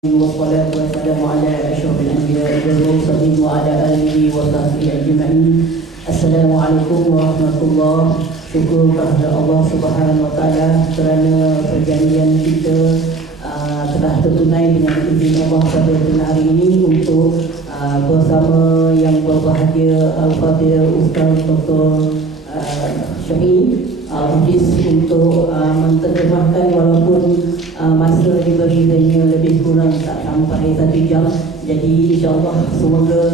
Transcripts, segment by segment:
والصلاة والسلام على أشرف الأنبياء والمرسلين وعلى آله وصحبه أجمعين. Assalamualaikum warahmatullahi wabarakatuh. Syukur kepada Allah Subhanahu Wa Taala kerana perjanjian kita telah tertunai dengan izin Allah pada hari ini untuk bersama yang berbahagia Al-Fadhil Ustaz Dr. Syahid Al-Hafiz untuk menterjemahkan walaupun masa diberinya lebih kurang tak sampai 1 jam. Jadi insyaAllah semoga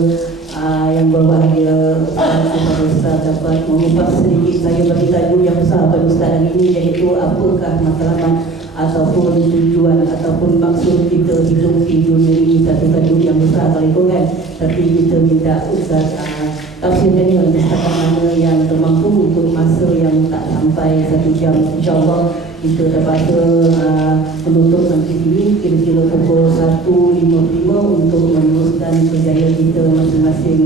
yang berbahagia Ustaz dapat mengupas sedikit. Saya bagi tajuk yang besar pada Ustaz hari ini, iaitu apakah matlamat ataupun tujuan ataupun maksud kita hidup di dunia ini. Satu tajuk yang besar kali itu kan, tapi kita minta Ustaz tafsirkan dengan setakat mana yang termampu untuk masa yang tak sampai 1 jam. InsyaAllah kita terpaksa menutup sampai sini kira-kira pukul 1.55 untuk meneruskan kerjaya kita masing-masing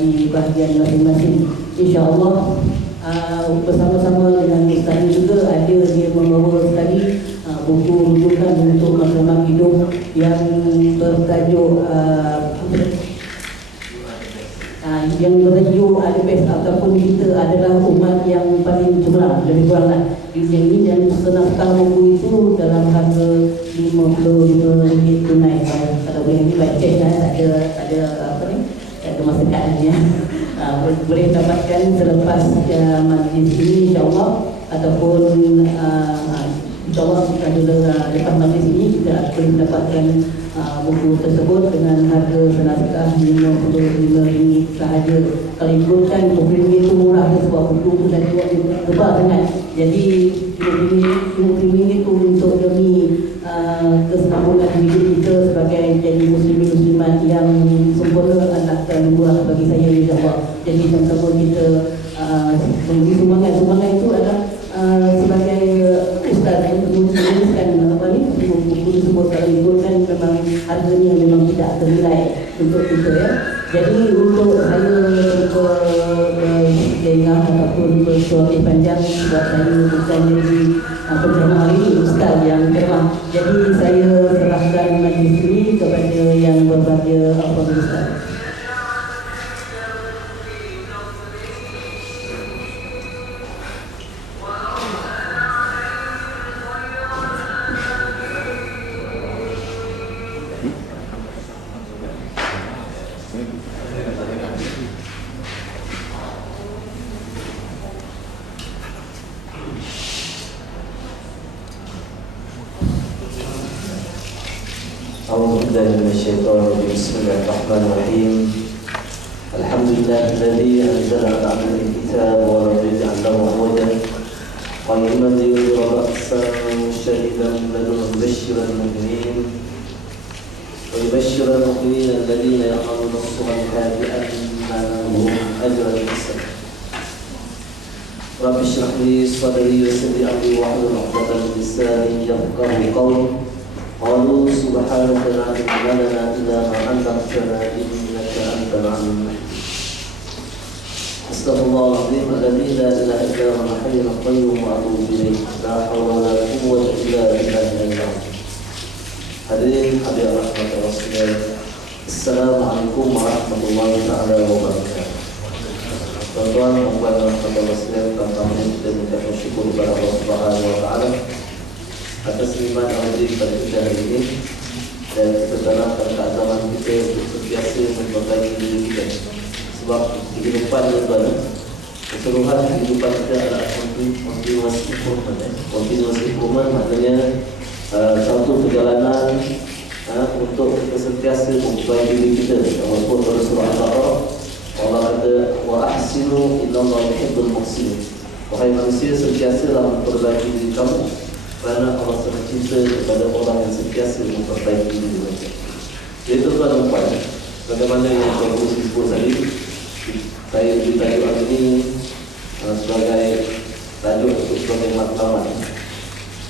di bahagian masing-masing. InsyaAllah bersama-sama dengan Ustaz juga ada dia membawa sekali buku rujukan untuk maklumat hidup yang bertajuk yang bertajuk Al-Best ataupun kita adalah umat yang paling cemerlang, lebih kurang lah dunia ini. Dan senaskah buku itu dalam harga RM55 tunai. Kalau boleh ni baik cash lah, tak ada apa ni, tak ada masa keadaannya. Boleh dapatkan selepas majlis ini insyaAllah, ataupun insyaAllah lepas majlis ini kita boleh mendapatkan buku tersebut dengan harga senaskah RM55 sahaja. Kalau ikutkan RM20 itu murah sebab buku itu dah tebal sangat. Jadi RM50 itu untuk demi kesenambungan hidup kita sebagai jadi muslimin-muslimat yang sempurna adalah terlalu murah bagi saya insyaAllah. Jadi sama-sama kita memberi sumbangan itu adalah sebagai Ustaz yang menuliskan apa ni buku tersebut. Kalau ikutkan memang harganya memang tidak ternilai untuk kita ya. Jadi untuk saya berdengar ataupun bersuara panjang buat saya bukan jadi penceramah hari ini, Ustaz yang ceramah. Jadi saya serahkan majlis ini kepada yang berbahagia Al-Fadhil Ustaz. Bismillahirrahmanirrahim. Alhamdulillahilladzi anzala ala 'abdihi al-kitaba wa lam yaj'al lahu 'iwajan qayyiman liyunzira ba'san shadidan min ladunhu mubashiran mu'minin wa yubashshira al-mu'minina alladhina ya'maluna as-salihati anna lahum ajran hasanan. Rabbi shrah li sadri wa yassir li amri wahlul 'uqdatam min lisani yafqahu qawli. Qalu subhanaka la ilma lana illa ma 'allamtana innaka antal 'alimul hakim. Astaghfirullahaladzim alladzi la ilaha illa huwa al-hayyul qayyum wa atubu ilaih. La haula wa la quwwata illa billahil 'azim. Hadirin hadirat rahmatullah sekalian. Assalamualaikum warahmatullahi taala wabarakatuh. Tuan-tuan dan puan rahmatullah sekalian, kami mengucapkan syukur kepada Allah Subhanahu wa taala atas nikmat yang diberi kepada kita hari ini, dan kita dalamkan keazaman kita untuk sentiasa memperbaiki diri kita. Sebab kehidupan keseluruhan kehidupan kita adalah continuous improvement. Continuous improvement maknanya satu perjalanan untuk kita sentiasa memperbaiki diri kita. Walaupun pada surah Al-Baqarah Allah kata wa ahsinu innallaha yuhibbul muhsinin. Wahai manusia, sentiasalah memperbaiki diri kamu, kerana Allah sangat cinta kepada orang yang sentiasa memperbaiki diri mereka. Jadi tuan-tuan dan puan, bagaimana yang Tuan Guru sebut tadi, saya beri tajuk hari ini sebagai tajuk untuk sebagai matlamat.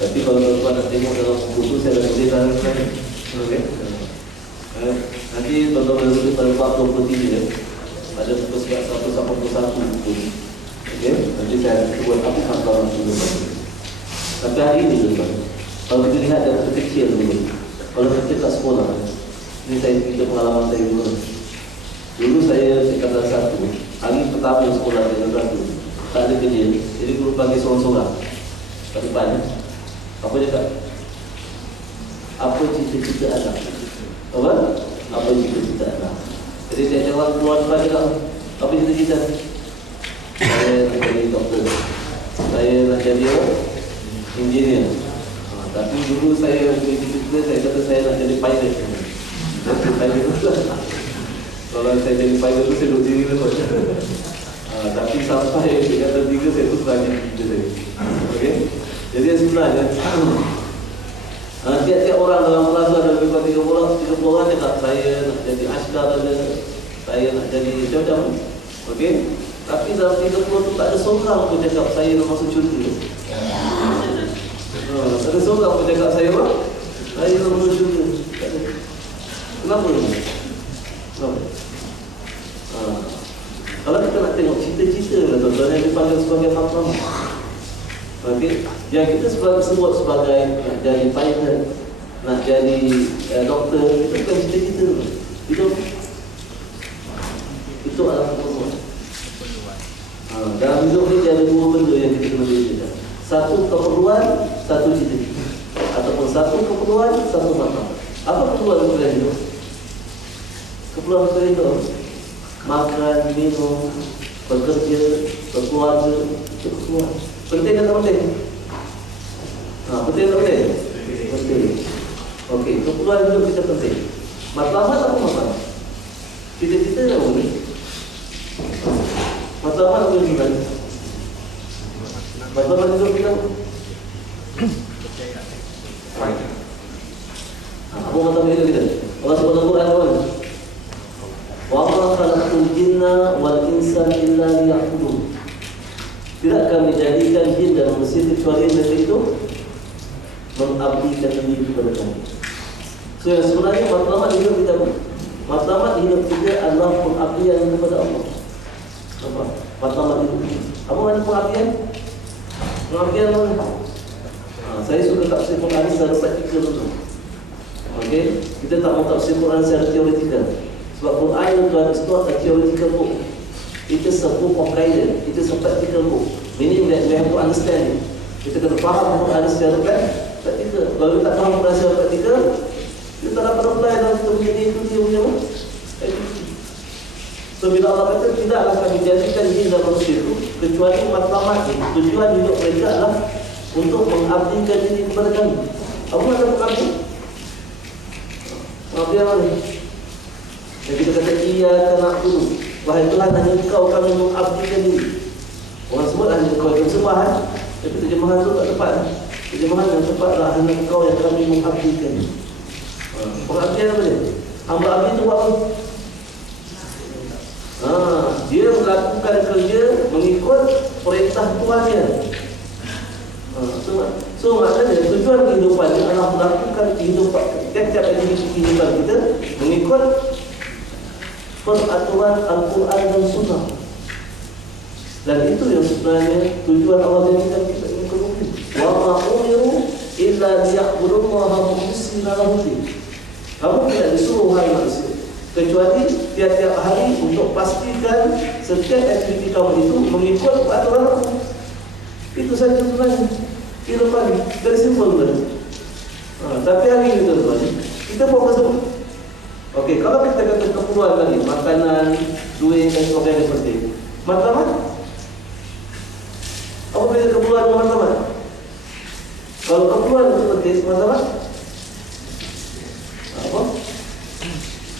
Tapi kalau tuan-tuan nak tengok dalam buku itu, saya dah tulis dalam slide. Okay? Nanti tuan-tuan boleh tulis pada bab 23 ya. Ada buku sekat 181 buku. Okay? Nanti saya buat apa matlamat dulu. Tapi hari ini tuan-tuan, kalau kita lihat data kecil dulu, Kalau kita kat sekolah, ini saya cerita pengalaman saya dulu. Dulu saya tingkatan 1, hari pertama sekolah tingkatan 1, tak ada kerja. Jadi guru panggil seorang-seorang kat depan. Apa dia cakap? Apa cita-cita anak? Apa cita-cita anak? Jadi saya jawab keluar depan cakap, apa cita-cita? Saya nak jadi doktor, saya nak jadi engineer. Tapi dulu saya punya cita-cita, saya kata saya nak jadi pilot. Kalau saya jadi pilot tu saya duduk diri lepas. Tapi sampai tingkatan 3 saya terus lagi cita saya. Okey. Jadi sebenarnya tiap-tiap orang dalam kelas ada lebih kurang 30 orang cakap saya nak jadi askar ada, saya nak jadi macam-macam. Okey. Tapi dalam 30 tu tak ada seorang pun cakap saya nak masuk syurga. Tak ada seorang pun cakap saya nak masuk syurga. Kenapa ni? Kenapa? Kalau kita nak tengok cita-cita lah tuan-tuan yang dipanggil sebagai matlamat. Okey, yang kita sebut sebagai nak jadi pilot, nak jadi doktor, itu bukan cita-cita. Itu adalah keperluan. Dalam hidup ni ada 2 benda yang kita kena bedakan. Satu keperluan, satu cita-cita. Ataupun satu keperluan, satu matlamat. Apa keperluan kita hidup? Keperluan kita hidup makan, minum, bekerja, berkeluarga, itu keperluan. Penting atau penting? Penting atau penting? Penting. Okey, keperluan hidup kita penting. Matlamat apa matlamat? Cita-cita apa ni? Matlamat apa yang sebenarnya? Matlamat hidup kita apa matlamat hidup kita? Allah sebut dalam Quran apa? Wa ma khalaqtul jinna wal insa illa liya'budun. Tidak kami jadikan jin dan manusia kecuali mereka itu mengabdikan diri kepada kami. So yang sebenarnya matlamat hidup kita, matlamat hidup kita adalah pengabdian kepada Allah. Apa? Matlamat hidup. Apa makna pengabdian? Pengabdian mana? Saya suka tafsir Quran secara praktikal dulu. Okey, kita tak mau tafsir Quran secara teoretikal. Sebab Quran itu adalah theoretical book. It is a book of guidance. It is a practical book. Meaning that we have to understand. Kita kena faham Quran secara praktikal. Kalau kita tak faham Quran secara praktikal, kita tak dapat apply dalam kita punya dia punya so bila Allah kata tidaklah kami jadikan jin dan manusia itu kecuali matlamat ini. Tujuan hidup mereka adalah untuk mengabdikan diri kepada kami. Apa makna mengabdi? Mengabdi apa ni? Yang kita kata iyyaka na'budu, wahai Tuhan hanya Engkau kami mengabdikan diri. Orang sebut hanya Engkau yang sembahan, tapi terjemahan itu tak tepat. Terjemahan yang tepatlah hanya Engkau yang kami mengabdikan. Pengabdian apa dia? Hamba abdi itu buat apa? Dia melakukan kerja mengikut perintah Tuhannya. So maknanya tujuan kehidupan ini adalah melakukan kehidupan tiap-tiap aktiviti kehidupan kita mengikut peraturan Al-Quran dan Sunnah. Dan itu yang sebenarnya tujuan Allah jadikan kita mengikut ini. Wa ma umiru illa liya'budullaha mukhlishina lahu-d-din. Kamu tidak disuruh hai manusia kecuali tiap-tiap hari untuk pastikan setiap aktiviti kamu itu mengikut peraturan Allah. Itu saja sebenarnya kehidupan dari simpel saja. Tapi hari ini tuan-tuan, kita fokus dulu. Okey, kalau kita kata keperluan tadi, makanan, duit dan sebagainya penting. Matlamat? Apa beza keperluan dengan matlamat? Kalau keperluan itu penting, matlamat? Apa?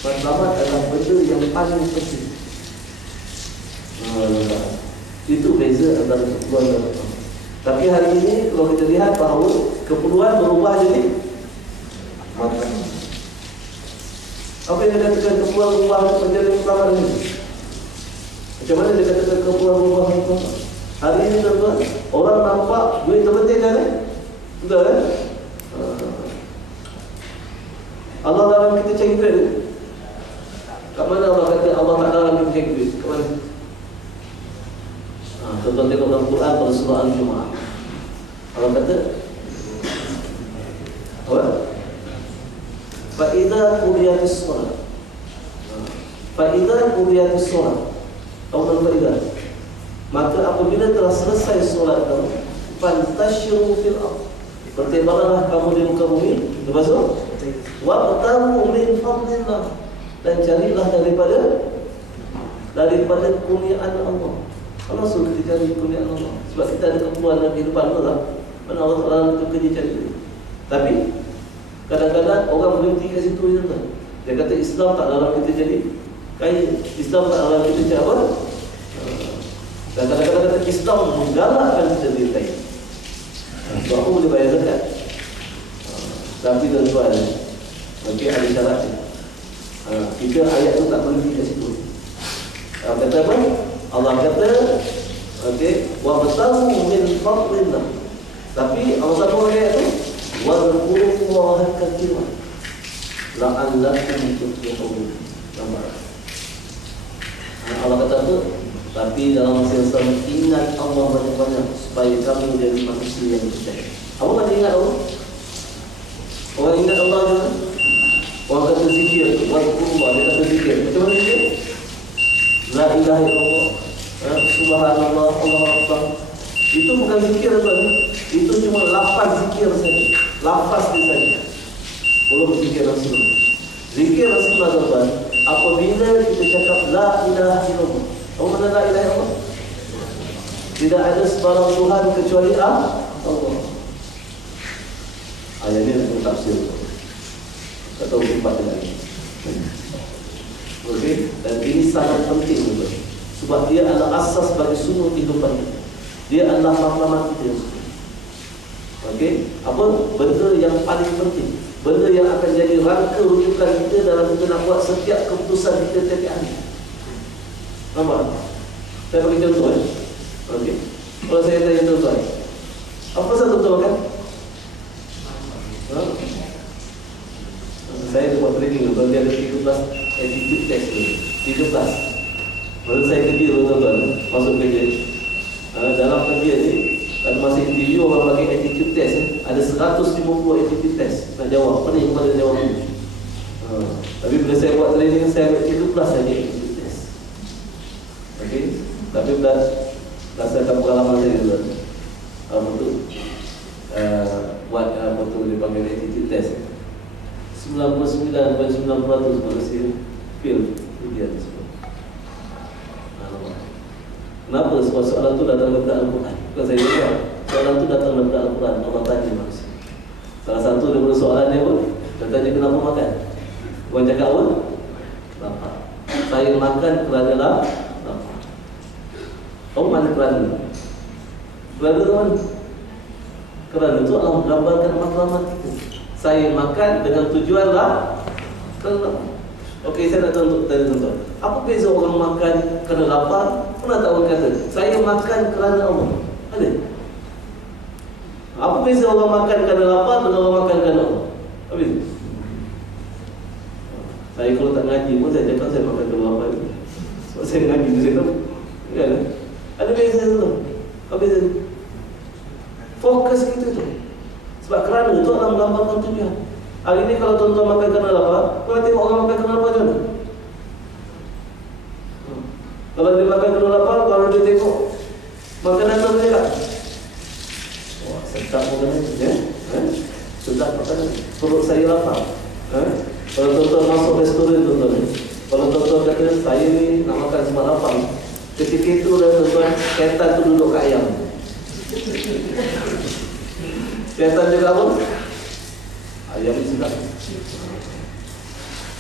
Matlamat adalah benda yang paling penting. Itu beza antara keperluan dan matlamat. Tapi hari ini kalau kita lihat bahawa keperluan berubah jadi matlamat. Apa yang dikatakan keperluan berubah menjadi matlamat ini? Macam mana dikatakan keperluan berubah menjadi matlamat? Hari ini tuan-tuan, orang nampak duit terpenting kan? Betul kan? Allah larang kita cari duit. Kat mana Allah kata Allah tak larang kita cari duit? Kat mana? Tuan-tuan tengok dalam Quran pada surah Al-Jumu'ah. Allah kata apa? Fa'idha qudiyatis sholat. Fa'idha qudiyatis sholat. Tahu fa'idah? Maka apabila telah selesai solat kamu, fantashiru fil ardh. Bertebaranlah kamu di muka bumi. Lepas tu, wabtaghu min fadlillah. Dan carilah daripada kurniaan Allah. Allah suruh kita cari kurniaan Allah. Sebab kita ada keperluan dalam kehidupan Allah. Mana Allah Ta'ala itu kerja cari dia. Tapi kadang-kadang orang berhenti kat situ je tak. Dia kata Islam tak larang kita jadi kaya, Islam tak larang kita jadi apa? Dan kadang-kadang kata Islam menggalakkan kita jadi kaya. Sebab apa boleh bayar zakat? Tapi tuan-tuan, okey, ada syaratnya. Kita ayat tu tak berhenti kat situ. Kata apa? Allah kata, okey, wa batahu min fadlillah. Tapi Allah sambung ayat tu, wa dzkurullaha katsiran la'allakum tuflihun. Nampak? Allah kata tu, tapi dalam masa yang sama ingat Allah banyak-banyak supaya kami menjadi manusia yang percaya. Apa kata ingat Allah? Orang ingat Allah je. Orang kata zikir, wa'alaikumsalam, dia kata zikir. Macam mana zikir? La ilaha illallah, subhanallah, Allahu akbar. Itu bukan zikir tuan. Itu cuma lafaz zikir saja. Lafaz dia saja. Belum zikir Rasulullah. Zikir Rasulullah tuan, apabila kita cakap la ilaha illallah. Apa makna la ilaha illallah? Tidak ada sebarang Tuhan kecuali Allah. Ayat ini untuk tafsir. Tak tahu tempat lagi. Okey, dan ini sangat penting juga. Sebab dia adalah asas bagi sumber kehidupan kita. Dia adalah matlamat kita. Okey, apa benda yang paling penting? Benda yang akan jadi rangka rujukan kita dalam kita nak buat setiap keputusan kita setiap hari. Nampak? Saya bagi contoh Okey. Kalau saya tanya tuan-tuan, apa satu tuan kan? Saya buat training kalau dia ada 13 attitude test ni. 13. Masa saya kerja tuan-tuan, masuk kerja. Dalam kerja ni, dalam masa interview orang bagi attitude test ada 150 attitude test. Nak jawab, mana yang pada jawab ni? Tapi bila saya buat training, saya ambil 13 saja attitude test. Okey, tapi berdasarkan pengalaman saya dulu, buat apa tu dipanggil attitude test. 99.9% manusia fail ujian tersebut. Kenapa? Sebab soalan tu datang daripada Al-Quran. Bukan saya jawab. Soalan tu datang daripada Al-Quran. Allah tanya manusia. Salah satu daripada soalan dia pun, dia tanya kenapa makan. Orang cakap apa? Lapar. Saya makan kerana lapar. Tahu mana kerana? Kerana tu mana? Kerana tu Allah menggambarkan matlamat kita. Saya makan dengan tujuan lah kerana lapar. Okey, saya nak tanya tuan-tuan. Apa beza orang makan kerana lapar? Pernah tak orang kata, saya makan kerana Allah? Ada? Apa beza orang makan kerana lapar dengan orang makan kerana Allah? Apa beza? Saya kalau tak ngaji pun saya cakap saya makan kerana lapar. Sebab saya ngaji tu saya tahu. Kan? Ada beza tu. Apa beza? Fokus kita tu. Sebab kerana itu Allah menggambarkan tujuan. Hari ini kalau tuan-tuan makan kerana lapar, kau tengok orang makan kerana lapar macam mana? Kalau dia makan kerana lapar, kalau dia tengok makanan tu dia tak. Wah, sedap makanan ni, ya? Sedap makanan. Perut saya lapar. Kalau tuan-tuan masuk restoran tuan-tuan, kalau tuan-tuan kata saya ni nak makan sebab lapar, ketika itu tuan-tuan, syaitan tu duduk kat ayam. Syaitan juga apa? Ayam ni sedap.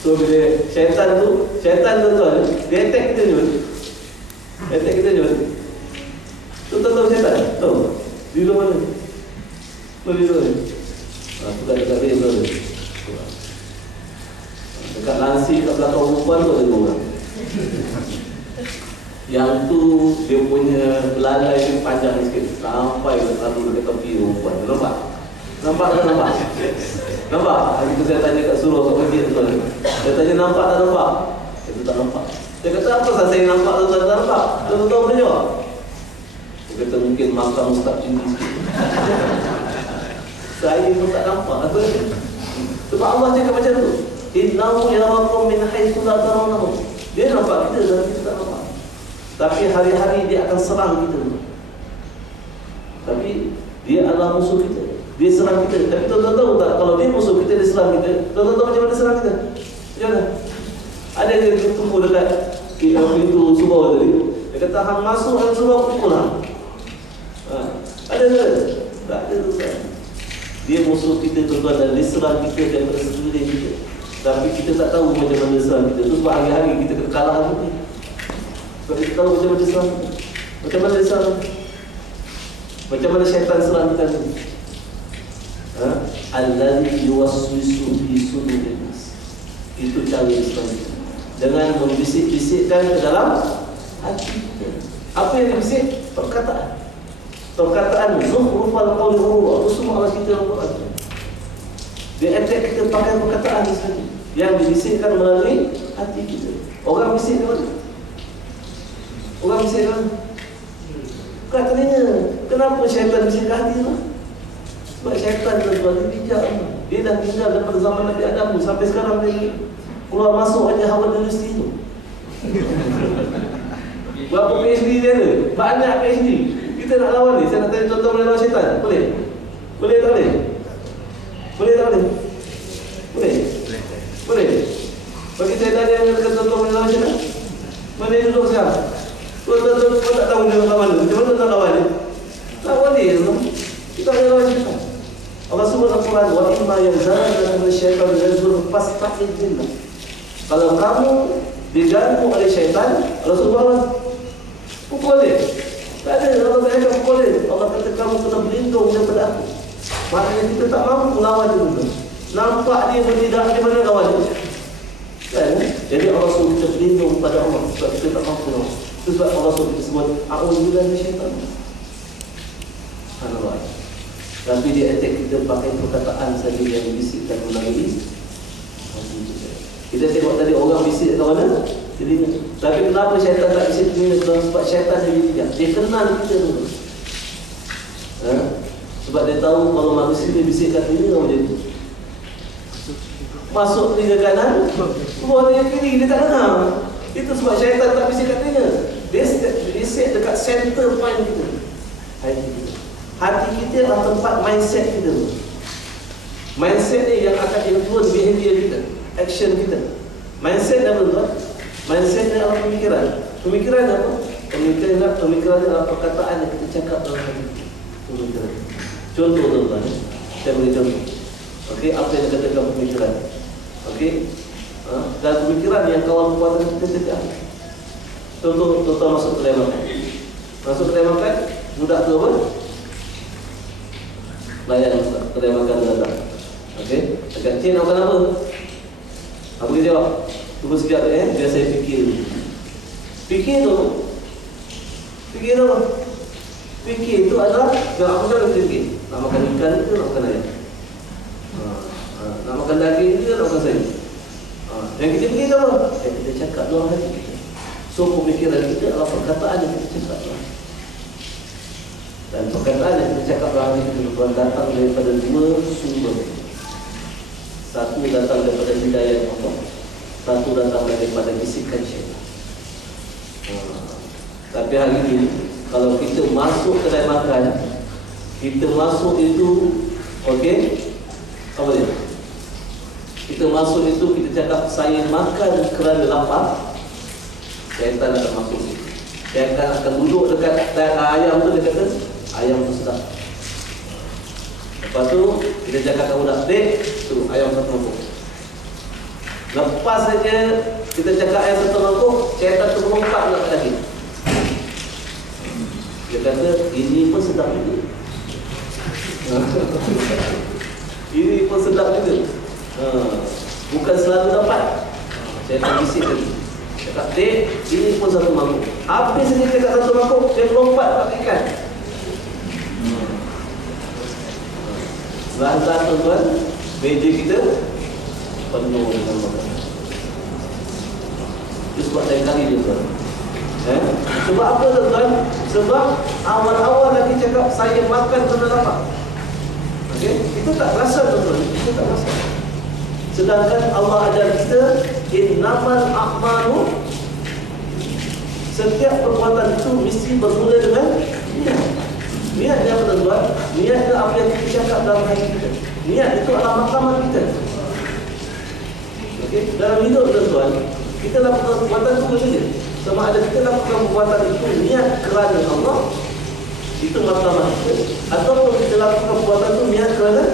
So bila syaitan tu tuan, dia attack kita je. Attack kita je. Tu tahu syaitan? Tahu? Di luar mana? Di luar mana? Sudah dekat dia tu. Dekat lansi kat belakang perempuan tu ada orang. Yang tu dia punya belalai ni panjang sikit sampai lalu dekat tepi perempuan. Nampak? Nampak tak nampak? Nampak? Hari tu saya tanya kat suruh kat pergi tuan. Saya tanya nampak tak nampak? Itu tak nampak. Dia kata apa sahaja saya nampak tu tak nampak? Tuan-tuan boleh jawab? Dia kata mungkin makam ustaz tinggi sikit. Saya pun tak nampak. Sebab Allah cakap macam tu. Innahu yarakum min haitsu la tarawnahu. Dia nampak kita dan kita tak nampak. Tapi hari-hari dia akan serang kita. Tapi dia adalah musuh kita. Dia serang kita. Tapi tuan-tuan tahu tak, kalau dia musuh kita, dia serang kita. Tuan-tuan tahu macam mana dia serang kita? Macam mana? Ada yang tunggu dekat pintu surau tadi. Dia kata, hang masuk dalam surau, pukul hang. Ada ke? Tak ada tu. Dia musuh kita, tuan-tuan, dan dia serang kita daripada sekeliling kita. Tapi kita tak tahu macam mana serang kita. Itu sebab hari-hari kita kena kalah ni. Sebab kita tahu macam mana serang kita. Macam mana dia serang? Macam mana syaitan serang kita ni? Allazi yuwaswisu fi sudurin nas. Itu cara Islam kita. Dengan membisik-bisikkan ke dalam hati kita. Apa yang dibisik? Perkataan. Perkataan zukhrufal qawli huwa. Itu semua Allah kita Al-Quran. Dia attack kita pakai perkataan saja yang dibisikkan melalui hati kita. Orang bisik ke mana? Orang bisik ke mana? Katanya, kenapa syaitan bisik ke hati tu? Sebab syaitan tuan-tuan dia bijak. Dia dah tinggal daripada zaman Nabi Adam sampai sekarang dia keluar masuk aja Harvard University tu. Berapa PhD dia ada? Banyak PhD. Kita nak lawan ni. Saya nak tanya contoh boleh lawan syaitan? Boleh? Boleh tak boleh? Boleh tak boleh? Boleh? Boleh? Bagi saya tanya yang kata contoh boleh lawan syaitan? Mana dia duduk sekarang? Tuan-tuan tak tahu dia lawan mana? Macam mana tuan lawan dia? Lawan dia tu. Kita boleh lawan syaitan. Allah sebut dalam Quran, wa imma yanzaghannaka minash syaitani nazghun fasta'idz billah. Kalau kamu diganggu oleh syaitan, Allah subhanahu pukul dia. Tak ada, Allah tak akan pukul dia. Allah kata kamu kena berlindung daripada aku. Maknanya kita tak mampu melawan dia dulu. Nampak dia bertindak di mana lawan dia. Kan? Jadi Allah suruh kita berlindung pada Allah sebab kita tak mampu lawan. Itu sebab Allah suruh kita sebut a'udzubillah minasyaitan. Subhanallah. Tapi dia attack kita pakai perkataan saja yang dibisikkan melalui hati kita. Kita tengok tadi orang bisik kat mana? Telinga. Tapi kenapa syaitan tak bisik telinga? Sebab syaitan dia bijak. Dia kenal kita dulu. Sebab dia tahu kalau manusia dia bisik kat telinga macam tu. Masuk telinga kanan, keluar telinga kiri, dia tak kenal. Itu sebab syaitan tak bisik kat telinga. Dia bisik dekat center point kita. Hati kita. Hati kita adalah tempat mindset kita. Mindset ni yang akan influence behavior kita, action kita. Mindset apa tuan? Mindset ni adalah pemikiran. Pemikiran apa? Pemikiran adalah perkataan yang kita cakap dalam hati kita. Pemikiran. Contoh tuan-tuan, saya beri contoh. Okey, apa yang dikatakan pemikiran? Okey, dan pemikiran yang kawan perbuatan kita cakap. Contoh masuk kedai makan. Masuk kedai makan, budak tu apa? Layan kedai makan tu datang. Okey, dekat Cik nak makan apa? Apa dia jawab? Tunggu sekejap biar saya fikir. Fikir tu apa? Fikir tu adalah nak makan apa fikir? Nak makan ikan ke nak makan ayam? Nak makan daging ke nak makan sayur? Yang kita fikir tu apa? Yang kita cakap dalam hati kita. So pemikiran kita adalah perkataan yang kita cakap dalam hati. Dan perkataan yang kita cakap dalam hati kita datang daripada dua sumber. Satu datang daripada hidayah Allah, satu datang daripada bisikan syaitan. Tapi hari ini kalau kita masuk kedai makan, kita masuk itu, okey, apa dia? Kita masuk itu, kita cakap saya makan kerana lapar, syaitan akan masuk situ. Syaitan akan duduk dekat ayam tu, dia kata ayam tu sedap. Lepas tu kita cakap kat budak, dek, tu ayam satu mangkuk. Lepas saja kita cakap ayam satu mangkuk, syaitan tu melompat pula kat daging. Dia kata, ini pun sedap juga. Ini pun sedap juga. Bukan selalu dapat. Syaitan bisik tadi. Cakap, dek, ini pun satu mangkuk. Habis saja cakap satu mangkuk, dia melompat kat ikan. Lantas tuan-tuan, meja kita penuh dengan makanan. Itu sebab lain kali dia tuan. Sebab apa tuan-tuan? Sebab awal-awal lagi cakap saya makan kerana lapar. Okey, kita tak rasa tuan-tuan, kita tak rasa. Sedangkan Allah ajar kita innamal a'malu, setiap perbuatan itu mesti bermula dengan niat. Niat dia apa tuan? Niat itu apa yang kita cakap dalam hati kita. Niat itu adalah matlamat kita. Okey, dalam hidup tuan, kita lakukan perbuatan itu saja. Sama ada kita lakukan perbuatan itu niat kerana Allah, itu matlamat kita, ataupun kita lakukan perbuatan itu niat kerana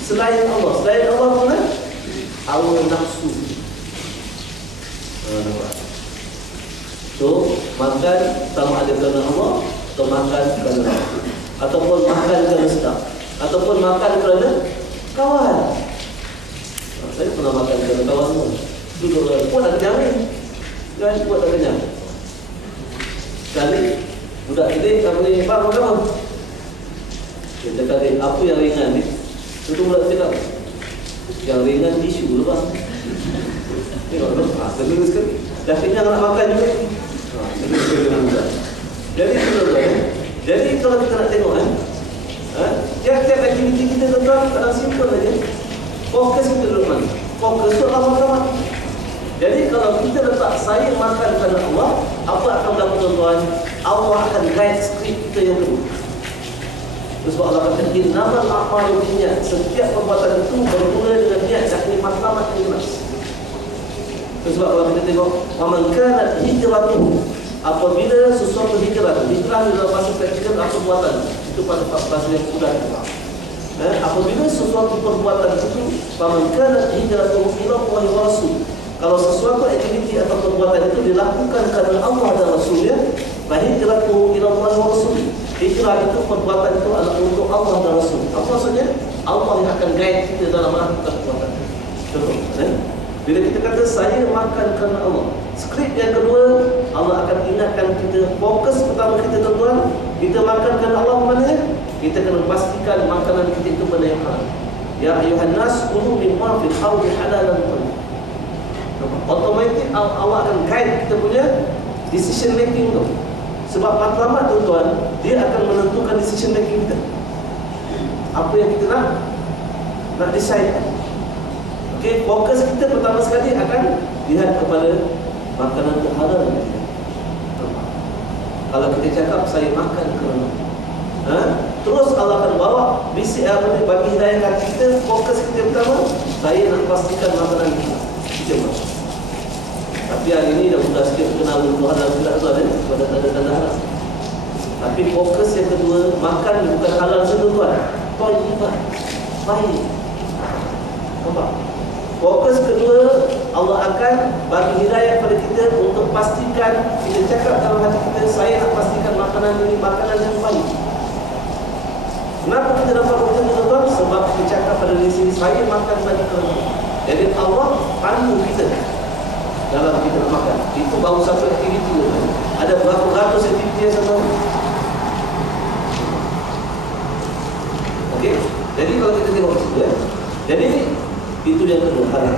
selain Allah. Selain Allah mana? Hawa nafsu. Nampak? So, makan sama ada kerana Allah, atau makan kerana nafsu, ataupun makan kerana sedap, ataupun makan kerana kawan. Saya pernah makan kerana kawan pun. Duduk pun ada kenyang. Kan buat tak kenyang. Sekali budak ini kamu ni bang makan apa? Kita kata apa yang ringan ni? Itu budak cakap yang ringan tisu lepas. Tengok tu, sedih sekali. Dah kenyang nak makan juga. Sedih sekali budak. Jadi jadi kalau kita nak tengok tiap-tiap aktiviti kita tuan kadang simple saja. Fokus kita duduk mana? Fokus tu Allah makan. Jadi kalau kita letak saya makan kerana Allah, apa akan berlaku tuan-tuan? Allah akan guide skrip kita yang kedua. Sebab Allah kata innamal a'malu binniyat, setiap perbuatan itu bermula dengan niat, yakni matlamat ikhlas. Sebab kalau kita tengok man kanat hijratuhu, apabila sesuatu hijrah dalam bahasa praktikal apa perbuatan itu pada bahasa yang mudah. Apabila sesuatu perbuatan itu man kanat hijratuhu ila Allah wa rasul, kalau sesuatu aktiviti atau perbuatan itu dilakukan kerana Allah dan Rasulnya, hijratuhu ila Allah wa rasul, hijrah itu perbuatan itu adalah untuk Allah dan Rasul. Apa maksudnya? Allah yang akan guide kita dalam melakukan perbuatan. Contoh, bila kita kata saya makan kerana Allah, skrip yang kedua Allah akan ingatkan kita. Fokus pertama kita tuan-tuan, kita makan kerana Allah mana? Kita kena pastikan makanan kita itu benda yang halal. Ya ayuhan nas kulu mimma fil ardi halalan thayyib. Otomatik Allah akan guide kita punya decision making tu. Sebab matlamat tuan-tuan, dia akan menentukan decision making kita. Apa yang kita nak decide. Okey, fokus kita pertama sekali akan lihat kepada makanan yang halal. Kalau kita cakap saya makan kerana terus Allah akan bawa bisik bagi hidayah hati kita. Fokus kita pertama, saya nak pastikan makanan kita macam. Tapi hari ini dah mudah sikit kenal Tuhan dan tidak tuan pada tanda-tanda halal. Tapi fokus yang kedua, makan bukan halal saja tuan. Thayyiban, baik. Nampak? Fokus kedua, Allah akan bagi hidayah kepada kita untuk pastikan kita cakap dalam hati kita, saya nak pastikan makanan ini makanan yang baik. Kenapa kita dapat macam itu tuan? Sebab kita cakap pada diri sini, saya makan bagi kerana. Jadi Allah pandu kita dalam kita nak makan. Itu baru satu aktiviti. Ada berapa ratus aktiviti yang sama. Okey. Jadi kalau kita tengok ya. Jadi itu yang kedua halal.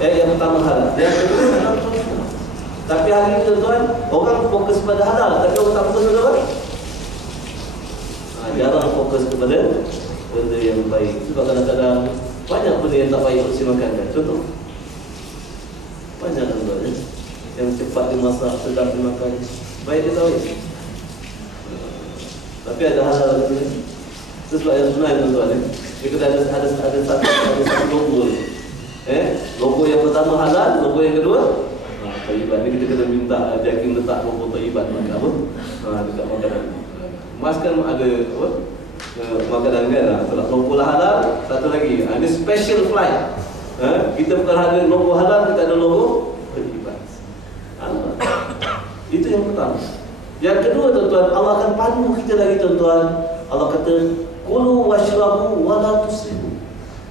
Yang pertama halal. Yang kedua halal. Tapi hari ini tuan, orang fokus pada halal, tapi orang tak fokus pada apa? Jarang fokus kepada benda yang baik. Sebab kadang-kadang banyak benda yang tak baik untuk dimakan. Contoh, banyak tuan yang cepat dimasak, sedap dimakan, baik dia tahu. Tapi ada hal-hal lain. Sebab yang sebenarnya tuan dia kena ada satu logo. Logo yang pertama halal, logo yang kedua thayyiban. Ni kita kena minta Jakim letak logo thayyiban dekat apa? Dekat makanan. Mas kan ada apa? Makanan kan lah. Logo halal, satu lagi. Ada special flight. Kita bukan ada logo halal, kita ada logo thayyiban. Itu yang pertama. Yang kedua tuan-tuan, Allah akan pandu kita lagi tuan-tuan. Allah kata, kulu washrabu wala tusrifu.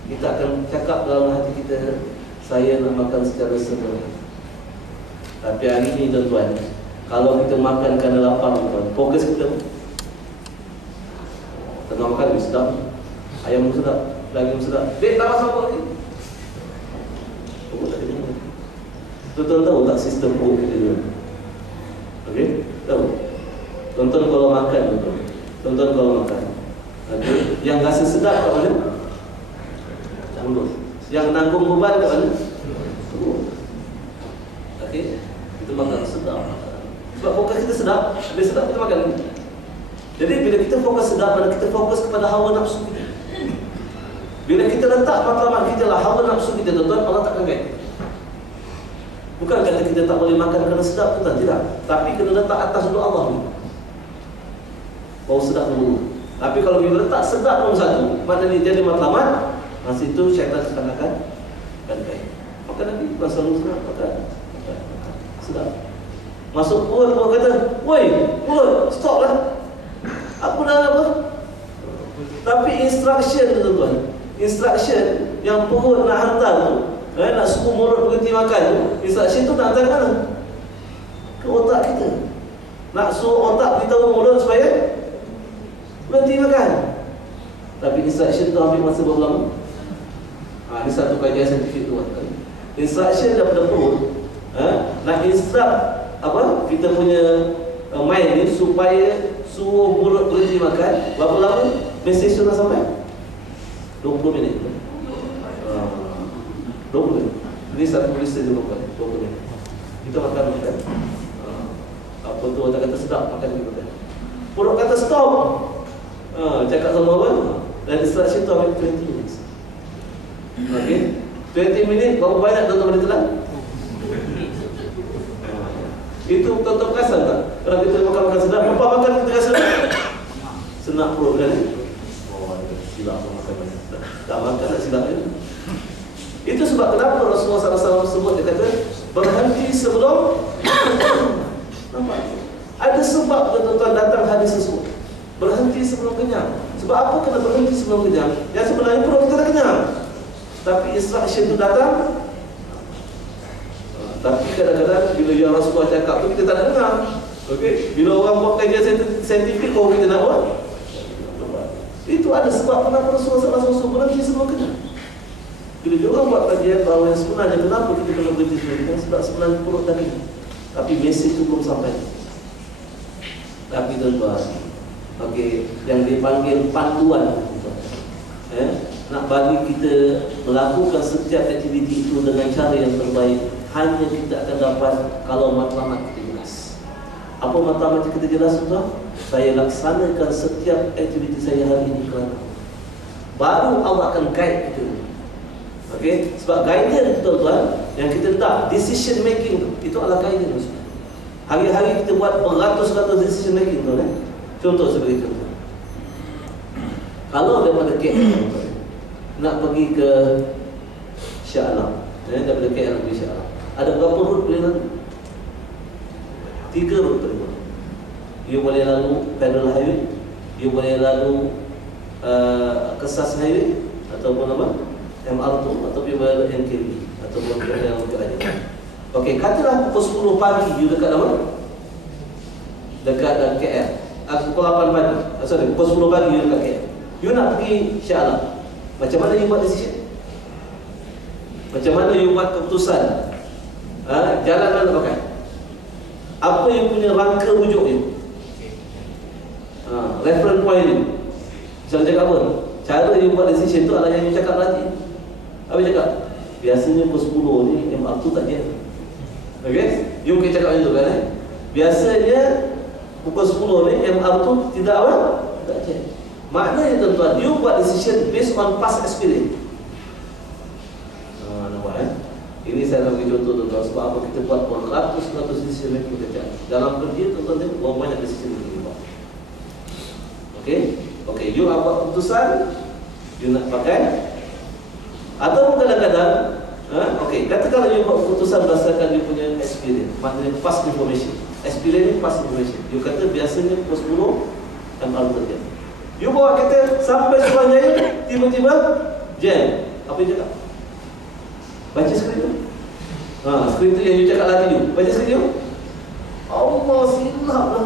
Kita akan cakap dalam hati kita, saya nak makan secara sederhana. Tapi hari ini tuan-tuan, kalau kita makan kerana lapar tuan, fokus kita tengah makan sedap, ayam sedap, daging sedap. Dek tak rasa apa lagi? Tuan-tuan tahu tak sistem perut kita dulu? Okey? Tahu? Tuan-tuan kalau makan tuan-tuan kalau makan, yang rasa sedap kat mana? Mulut. Yang nanggung beban ke mana? Perut. Okey, kita makan sedap. Sebab fokus kita sedap, bila sedap kita makan. Jadi bila kita fokus sedap, mana kita fokus kepada hawa nafsu kita. Bila kita letak matlamat kita lah hawa nafsu kita, tuan-tuan, Allah takkan guide. Bukan kata kita tak boleh makan kerana sedap, tuan, tidak. Tapi kena letak atas dulu Allah ni. Bau sedap dulu. Tapi kalau kita letak sedap pun satu, maknanya jadi matlamat, masa itu syaitan akan guide. Makan lagi, bukan selalu sedap, makan. Sedap. Masuk perut, orang kata, "Woi, mulut, stop lah. Aku dah apa?" Tapi instruction tu, tuan-tuan, instruction yang perut nak hantar tu, nak suruh mulut berhenti makan tu, instruction tu nak hantar ke mana? Ke otak kita. Nak suruh otak beritahu mulut supaya berhenti makan. Tapi instruction tu ambil masa berapa lama? Ini satu kajian saintifik tu, tuan. Instruction daripada perut, nak instruct apa kita punya mind ni supaya suruh mulut berhenti makan. Berapa lama mesej tu nak sampai? 20 minit. 20 minit. Ini satu tulis saja 20 minit. Kita makan. Apa tu orang kata sedap, makan lagi makan. Perut kata stop. Cakap sama orang. Dan instruction tu ambil 20 minit. Okey. 20 minit berapa banyak tuan-tuan boleh telan? Itu tuan-tuan perasan tak? Kalau kita makan sedap, apa makan kita rasa senang perut kan? Silap makan banyak. Tak makan nak silap je. Itu sebab kenapa Rasulullah SAW sebut, dia kata berhenti sebelum nampak. Ada sebab tuan-tuan datang hadis tersebut. Berhenti sebelum kenyang. Sebab apa kena berhenti sebelum kenyang? Yang sebenarnya perut kita dah kenyang, tapi instruction tu datang. Tapi kadang-kadang bila yang Rasulullah cakap tu kita tak nak dengar. Okey, bila orang buat kajian saintifik kau kita nak buat. Itu ada sebab kenapa Rasulullah SAW berhenti sebelum kenyang. Bila dia orang buat kajian bahawa yang sebenarnya kenapa kita kena berhenti sebelum kenyang, sebab sebenarnya perut dah kenyang. Tapi mesej tu belum sampai. Tapi tuan-tuan, okey, yang dipanggil panduan, nak bagi kita melakukan setiap aktiviti itu dengan cara yang terbaik, hanya kita akan dapat kalau matlamat kita jelas. Apa matlamat kita jelas, tuan? Saya laksanakan setiap aktiviti saya hari ini kerana baru Allah akan guide kita. Okey, sebab guidance, tuan-tuan, yang kita letak decision making itu adalah guidance. Hari-hari kita buat beratus-ratus decision making, tuan. Contoh sebagai contoh. Kalau daripada KL nak pergi ke Shah Alam, daripada KL pergi Shah Alam, ada berapa route boleh lalu? 3 route boleh. You boleh lalu Federal Highway, you boleh lalu Kesas Highway, ataupun apa? MR2, ataupun you boleh lalu NKB, ataupun yang untuk aja. Okey, katalah pukul 10 pagi you dekat apa? Dekat KL. Pukul 8 pagi. Sorry, pukul 10 pagi you dekat KL. You nak pergi Shah Alam. Macam mana you buat decision? Macam mana you buat keputusan? Jalan mana pakai? Apa yang punya rangka rujuk you? Reference point you. Misalnya cakap apa? Cara you buat decision tu adalah yang you cakap tadi. Apa you cakap? Biasanya pukul 10 ni MR2 tak jam. Okey? You mungkin cakap macam tu kan? Biasanya pukul 10 ni MR2 tidak apa? Tak jam. Maknanya tuan-tuan, you buat decision based on past experience. Nampak Ini saya nak bagi contoh, tuan-tuan. Sebab apa kita buat beratus-ratus decision making kita. Dalam kerja, tuan-tuan tengok berapa banyak decision making kita buat. Okey? Okey, you buat keputusan, you nak pakai. Atau kadang-kadang, okey, katakanlah you buat keputusan berdasarkan you punya experience. Maknanya past information. Experience ni past information. You kata biasanya pukul 10 MR terjadi. You bawa kereta sampai Suruhanjaya, tiba-tiba jam. Apa you cakap? Baca skrip tu. Skrip tu yang you cakap lagi you. Baca skrip tu. Allah silap lah.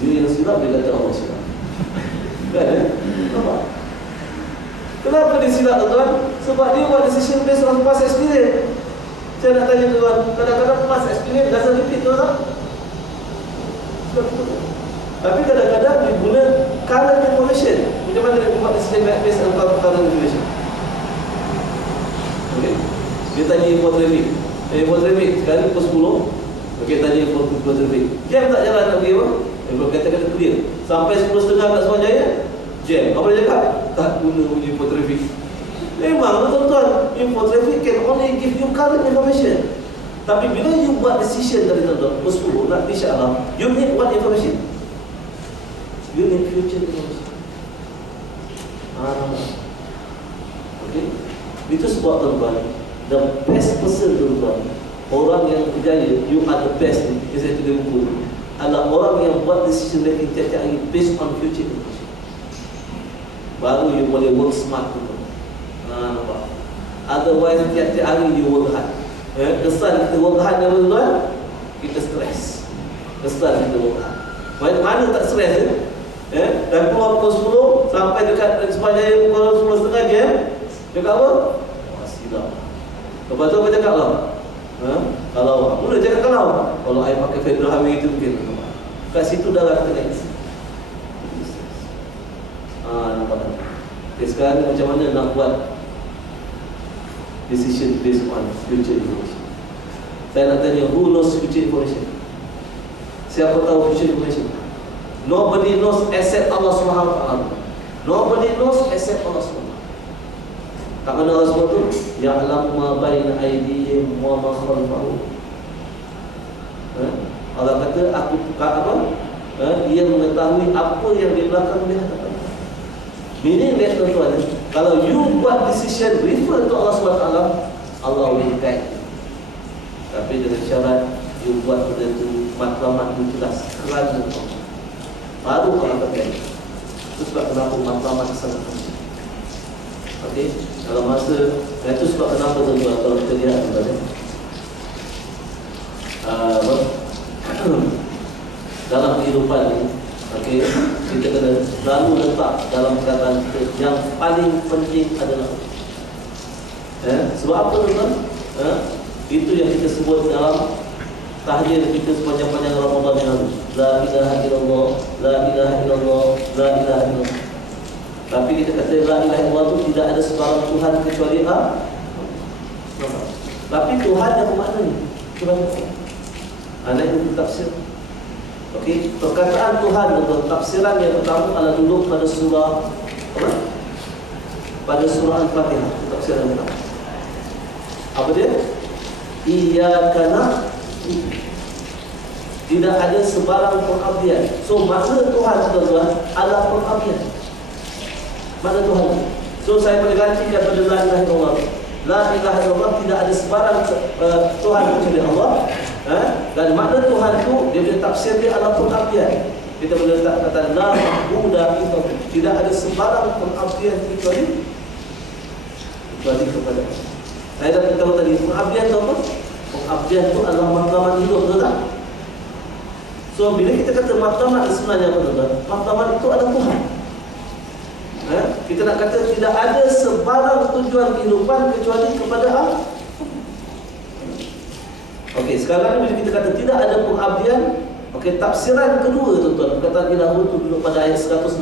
Dia yang silap, dia kata Allah silap. Kan? Nampak? Kenapa dia silap, tuan-tuan? Sebab dia buat decision based on past experience. Saya nak tanya tuan, kadang-kadang past experience doesn't repeat, tuan-tuan. Tapi kadang-kadang dia guna current information. Macam mana dia buat decision based on current information? Dia tanya info trafik. Info trafik sekarang pukul 10. Okey, tanya info trafik. Jam tak jalan nak pergi apa? Dia kata clear. Sampai 10.30 kat Suruhanjaya, jam. Apa dia cakap? Tak guna info trafik. Memang tuan-tuan, info trafik can only give you current information. Tapi bila you buat decision dari tuan-tuan, pukul 10 nak pergi Shah Alam, you need what information? You need future information. Okay. Itu sebab tuan-tuan, the best person tuan-tuan, orang yang berjaya, you are the best ni, saya tulis buku, adalah orang yang buat decision making tiap-tiap hari based on future information. Baru you boleh work smart tuan-tuan. Nampak? Otherwise tiap-tiap hari you work hard. Kesan kita work hard tuan-tuan, kita stress. Kesan kita work hard. Mana tak stress dan keluar pukul 10 sampai dekat Suruhanjaya pukul 10.30 jam. Cakap apa? Silap. Lepas tu apa cakap lah? Kalau mula cakap kalau I pakai Federal Highway itu mungkin kat situ dah rata naik. Nampak tak? Okay, sekarang macam mana nak buat decision based on future information? Saya nak tanya, who knows future information? Siapa tahu future information? Nobody knows except Allah Subhanahu Wa Taala. Nobody knows except Allah Subhanahu. Tak mana Allah Subhanahu tu? Ya'lamu ma baina aydihim wa ma khalfahum. Allah kata aku apa? Dia mengetahui apa yang di belakang di hadapan. Meaning that tuan-tuan, kalau you buat decision refer to Allah Subhanahu Wa Taala, Allah will guide. Tapi dengan syarat you buat benda tu matlamat tu jelas kerana Allah. Baru orang terjadi. Itu sebab kenapa matlamat sangat penting. Okey, dalam masa itu sebab kenapa tuan-tuan kalau kita lihat tuan-tuan, dalam kehidupan ini, okey, kita kena selalu letak dalam perkataan kita yang paling penting adalah sebab apa tuan-tuan? Itu yang kita sebut dalam tahlil kita sepanjang-panjang Ramadan yang lalu. La ilaha illallah, la ilaha illallah, la ilaha illallah. Tapi kita kata la ilaha illallah itu tidak ada sebarang Tuhan kecuali Allah. Tapi Tuhan yang bermakna ni Tuhan Allah itu tafsir. Okey, perkataan Tuhan atau tafsiran yang pertama adalah duduk pada surah apa? Pada surah Al-Fatihah. Tafsiran pertama. Apa dia? Iyyaka na'budu. Tidak ada sebarang pengabdian. So makna Tuhan tuan-tuan adalah pengabdian. Makna Tuhan. So saya boleh ganti daripada la ilaha illallah. La ilaha illallah tidak ada sebarang Tuhan kecuali Allah. Dan makna Tuhan itu dia punya tafsir dia adalah pengabdian. Kita boleh letak kata la ma'buda itu tidak ada sebarang pengabdian kecuali kepada Allah. Saya dah beritahu tadi pengabdian itu apa? Pengabdian itu adalah matlamat hidup, betul tak? So bila kita kata matlamat sebenarnya apa tuan-tuan? Matlamat itu adalah Tuhan. Kita nak kata tidak ada sebarang tujuan kehidupan kecuali kepada Allah. Okey, sekarang bila kita kata tidak ada pengabdian, okey, tafsiran kedua tuan-tuan, perkataan ilahu itu duduk pada ayat 165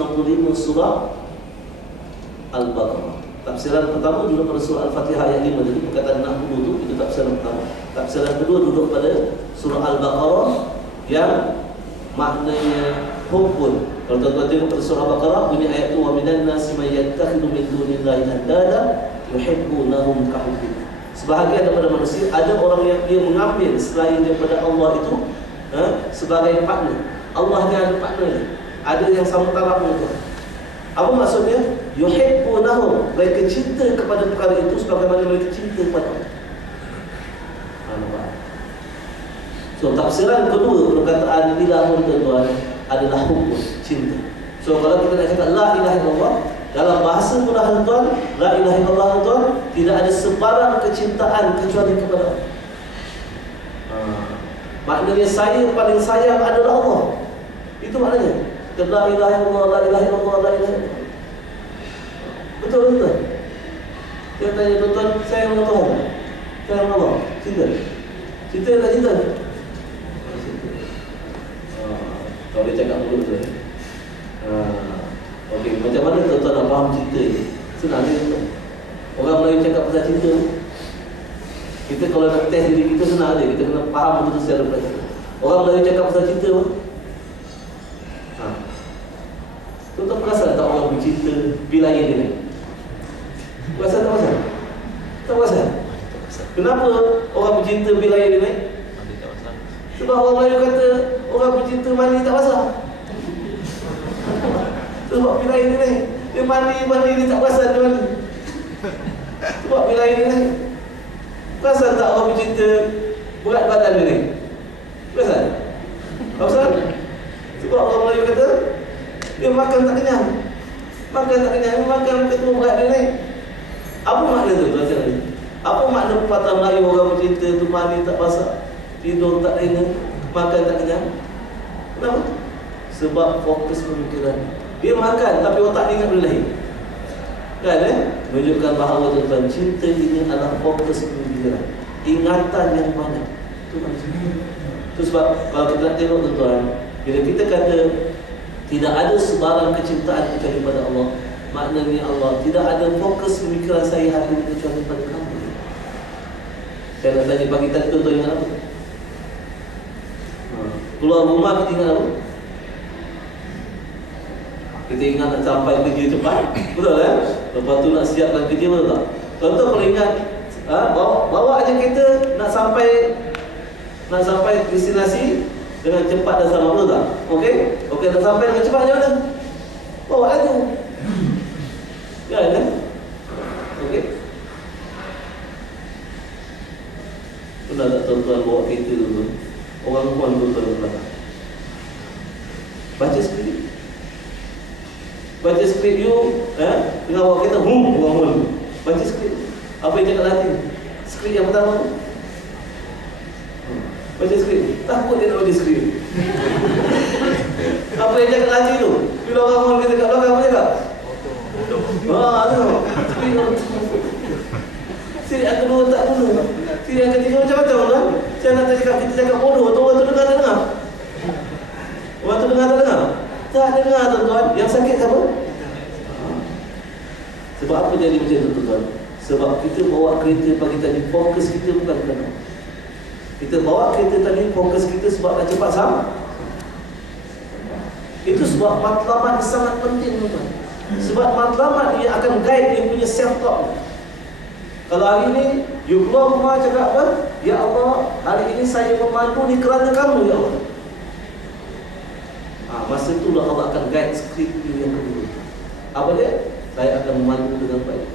surah Al-Baqarah. Tafsiran pertama duduk pada surah Al-Fatihah ayat 5. Jadi perkataan na'budu itu tafsiran pertama. Tafsiran kedua duduk pada surah Al-Baqarah yang maknanya hukum. Kalau tuan-tuan tengok pada surah Al-Baqarah bunyi ayat tu, wa minan nasi may yattakhidhu min dunillahi andada yuhibbunahum ka hubbillah. Sebahagian daripada manusia ada orang yang dia mengambil selain daripada Allah itu sebagai partner. Allah ni ada partner. Ada yang sama taraf dengan Tuhan. Apa maksudnya? Yuhibbunahum, mereka cinta kepada perkara itu sebagaimana mereka cinta kepada Allah. So tafsiran kedua perkataan ilahun tuan-tuan adalah hukum, cinta. So kalau kita nak cakap la ilaha illallah dalam bahasa mudah tuan, la ilaha illallah tuan, tidak ada sebarang kecintaan kecuali kepada Allah. Maknanya saya paling sayang adalah Allah. Itu maknanya. La ilaha illallah, la ilaha illallah, la ilaha illallah. Betul betul. Dia tanya tuan-tuan, sayang dengan Tuhan. Sayang Allah, cinta. Cinta tak cinta? Kalau dia cakap betul. Okey, macam mana tuan-tuan nak faham cinta ni? Senang je tuan. Orang Melayu cakap pasal cinta, Kita kalau nak test diri kita senang je. Kita kena faham betul secara praktikal. Orang Melayu cakap pasal cinta apa? Tuan-tuan perasan tak orang bercinta bila air dia naik? Perasan tak perasan? Tak perasan? Kenapa orang bercinta bila air dia naik? Sebab orang Melayu kata orang bercinta mandi tak basah. Sebab bila air dia naik, dia mandi dia tak perasan dia mandi. Sebab bila air dia naik. Perasan tak orang bercinta berat badan dia naik? Perasan? Perasan? Sebab orang Melayu kata dia makan tak kenyang. Makan tak kenyang, dia makan ketua berat dia naik. Apa makna tu tuan-tuan ni? Apa makna pepatah Melayu orang bercinta tu mandi tak basah, tidur tak lena, makan tak kenyang? Kenapa? Sebab fokus pemikiran. Dia makan tapi otak dia ingat benda lain. Kan menunjukkan bahawa tuan-tuan, cinta ini adalah fokus pemikiran, ingatan yang banyak. Itu sebab kalau kita nak tengok tuan-tuan, bila kita kata tidak ada sebarang kecintaan kecuali pada Allah, maknanya Allah tidak ada fokus pemikiran saya hari ini kecuali pada kamu. Saya nak tanya pagi tadi, tuan-tuan ingat apa? Keluar rumah kita ingat apa? Kita ingat nak sampai kerja cepat. Betul kan? Lepas tu nak siapkan kerja, betul tak? Tuan-tuan kalau ingat, bawa aja kita nak sampai destinasi dengan cepat dan sama, betul tak? Okey? Okey, nak sampai dengan cepat macam mana? Bawa aja. Ya kan? Okey. Pernah tak tuan-tuan bawa kereta tu? Orang puan tuan-tuan belakang. Baca skrip. Baca skrip you, tengah bawa kereta, orang pun. Baca skrip. Apa yang cakap hati? Skrip yang pertama tu. Baca skrip. Takut dia nak baca skrip. Apa yang cakap hati tu? Bila orang pun kita kat belakang, apa cakap? Tu. Siri yang kedua tak dulu. Siri yang ketiga macam-macam kan? Saya nak cakap, kita cakap bodoh, tu orang tu dengar tak dengar? Orang tu dengar tak dengar? Tak dengar tuan-tuan. Yang sakit siapa? Sebab apa jadi macam tu tuan-tuan? Sebab kita bawa kereta pagi tadi, fokus kita bukan kerana. Kita bawa kereta tadi, fokus kita sebab nak cepat sampai. Itu sebab matlamat sangat penting tuan-tuan. Sebab matlamat dia akan guide dia punya self-talk. Kalau hari ini you keluar rumah cakap apa? Ya Allah, hari ini saya memandu ni kerana kamu, ya Allah. Masa itulah Allah akan guide skrip yang kedua. Apa dia? Saya akan memandu dengan baik.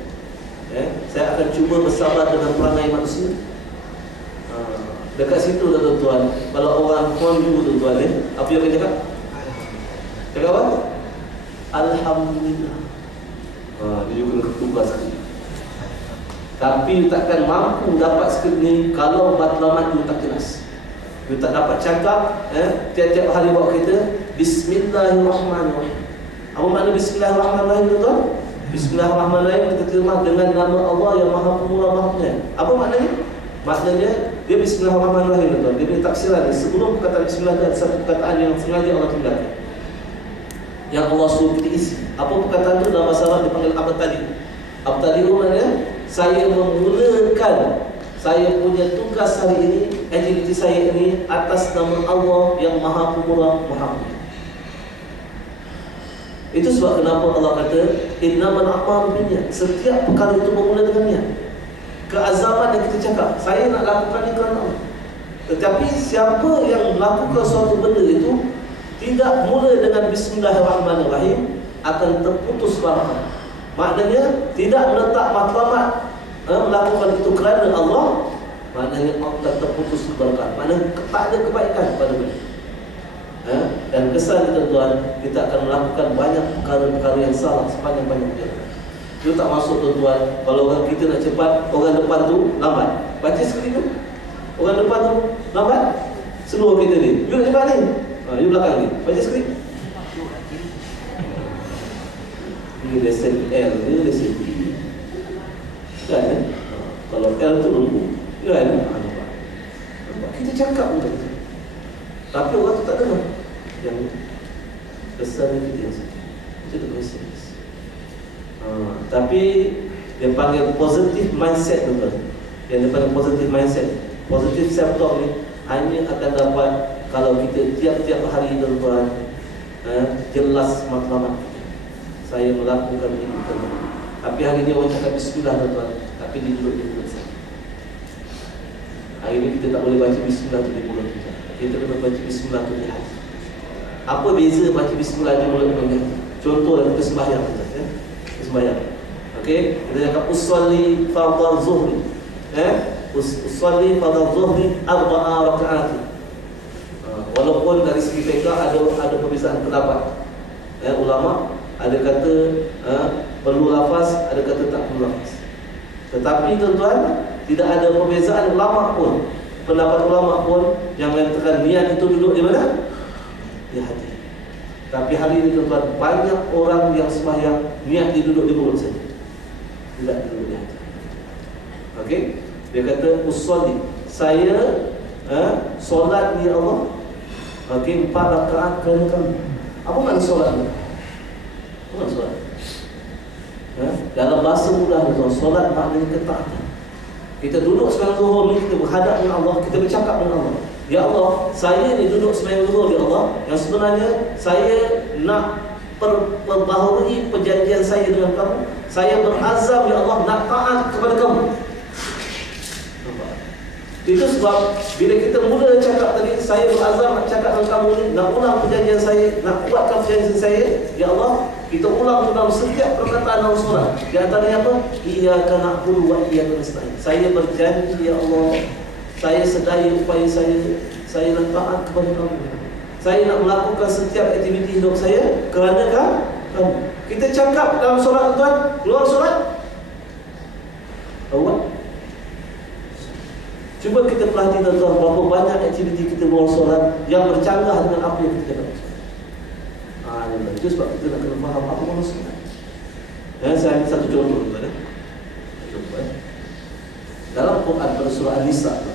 Saya akan cuba bersabar dengan perangai manusia. Dekat situ dah tuan-tuan. Kalau orang konju tuan-tuan, apa yang dia cakap? Cakap apa? Alhamdulillah. Dia juga kena ketugas sekali. Tapi takkan mampu dapat skrip ni kalau matlamat you tak jelas. You tak dapat cakap tiap-tiap hari bawa kereta Bismillahirrahmanirrahim. Apa makna Bismillahirrahmanirrahim tuan-tuan? Bismillahirrahmanirrahim kita terjemah dengan nama Allah yang Maha Pemurah Maha Penyayang. Apa maknanya? Maknanya dia Bismillahirrahmanirrahim tuan-tuan. Dia punya tafsiran sebelum perkataan Bismillah ada satu perkataan yang sengaja Allah tinggalkan, yang Allah suruh kita isi. Apa perkataan itu dalam bahasa Arab dipanggil abtadi. Abtadi itu maknanya saya memulakan saya punya tugas hari ini, aktiviti saya ini atas nama Allah yang Maha Pemurah Maha Penyayang. Itu sebab kenapa Allah kata innamal a'malu binniyat. Setiap perkara itu bermula dengan niat. Keazaman yang kita cakap, saya nak lakukan ini kerana Allah. Tetapi siapa yang melakukan suatu benda itu tidak mula dengan Bismillahirrahmanirrahim, akan terputus barakah. Maknanya tidak meletak matlamat melakukan itu kerana Allah, maknanya akan terputus barakah. Maknanya tak ada kebaikan pada benda. Dan kesan tuan-tuan, kita akan melakukan banyak perkara-perkara yang salah sepanjang-panjang jalan. Itu tak masuk tuan-tuan. Kalau orang kita nak cepat, orang depan tu lambat. Baca skrip tu, orang depan tu lambat, seluruh kita ni, you nak cepat ni, you belakang ni, baca skrip. Ini lesen L, ini lesen B. Kan? Kalau L tu lembut, kan? Kita cakap pun tak. Tapi orang tu tak dengar. Yang besar ni kita yang sakit. Itu tak biasa. Tapi dia panggil positive mindset tuan. yang daripada positive mindset, positive self talk ni hanya akan dapat kalau kita tiap-tiap hari tuan-tuan jelas matlamat saya melakukan ini tuan-tuan. Tapi hari ni orang cakap bismillah tuan-tuan, tapi dia duduk di mulut saya. Hari ni kita tak boleh baca bismillah tu di mulut kita. Kita kena baca bismillah tu di hati. Apa beza baca bismillah di mulut dengan hati? Contoh dalam kita sembahyang tuan-tuan, kita sembahyang. Okey, kita cakap usolli fardhu zuhri. Usolli fardhu zuhri 4 rakaat. Walaupun dari segi fiqh ada perbezaan pendapat. Ulama ada kata perlu lafaz, ada kata tak perlu lafaz. Tetapi tuan-tuan, tidak ada perbezaan ulama pun, pendapat ulama pun yang mengatakan niat itu duduk di mana? Di hati. Tapi hari ini tuan-tuan, banyak orang yang sembahyang niat dia duduk di mulut saja, tidak duduk di hati. Okey, dia kata usolli, saya solat ni Allah. Okey, 4 rakaat kerana kamu. Apa makna solat ni? Apa makna solat? Dalam bahasa mudah tuan, solat maknanya ketaatan. Kita duduk sembahyang zuhur ni, kita berhadap dengan Allah, kita bercakap dengan Allah. Ya Allah, saya ni duduk sembahyang zuhur ya Allah, yang sebenarnya saya nak perbaharui perjanjian saya dengan kamu. Saya berazam ya Allah nak taat kepada kamu. Itu sebab bila kita mula cakap tadi, saya berazam nak cakap dengan kamu ni, nak ulang perjanjian saya, nak kuatkan perjanjian saya, ya Allah, kita ulang dalam setiap perkataan dalam solat. Di antaranya apa? Iyyaka na'budu wa iyyaka nasta'in. Saya berjanji ya Allah, saya sedaya upaya saya nak taat kepada kamu. Saya nak melakukan setiap aktiviti hidup saya kerana kamu. Kita cakap dalam solat tuan, luar solat awak. Cuba kita perhati tuan-tuan, berapa banyak aktiviti kita luar solat yang bercanggah dengan apa yang kita cakap. Itu sebab kita nak kena faham apa makna solat. Saya ambil satu contoh tuan-tuan. Dalam Quran pada surah An-Nisa,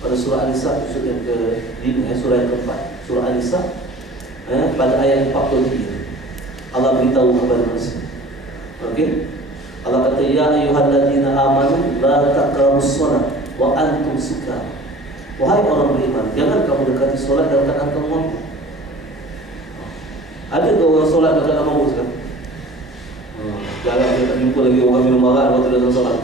pada surah An-Nisa surah yang ke-5, surah yang ke-4, surah An-Nisa pada ayat 43, Allah beritahu kepada manusia. Okey, Allah kata ya ayyuhalladzina amanu la taqrabus shalah wa antum sukara. Wahai orang beriman, jangan kamu dekati solat dalam keadaan kamu mabuk. Ada ke orang solat dalam keadaan mabuk sekarang? Jangan kita jumpa lagi orang minum arak waktu dalam solat.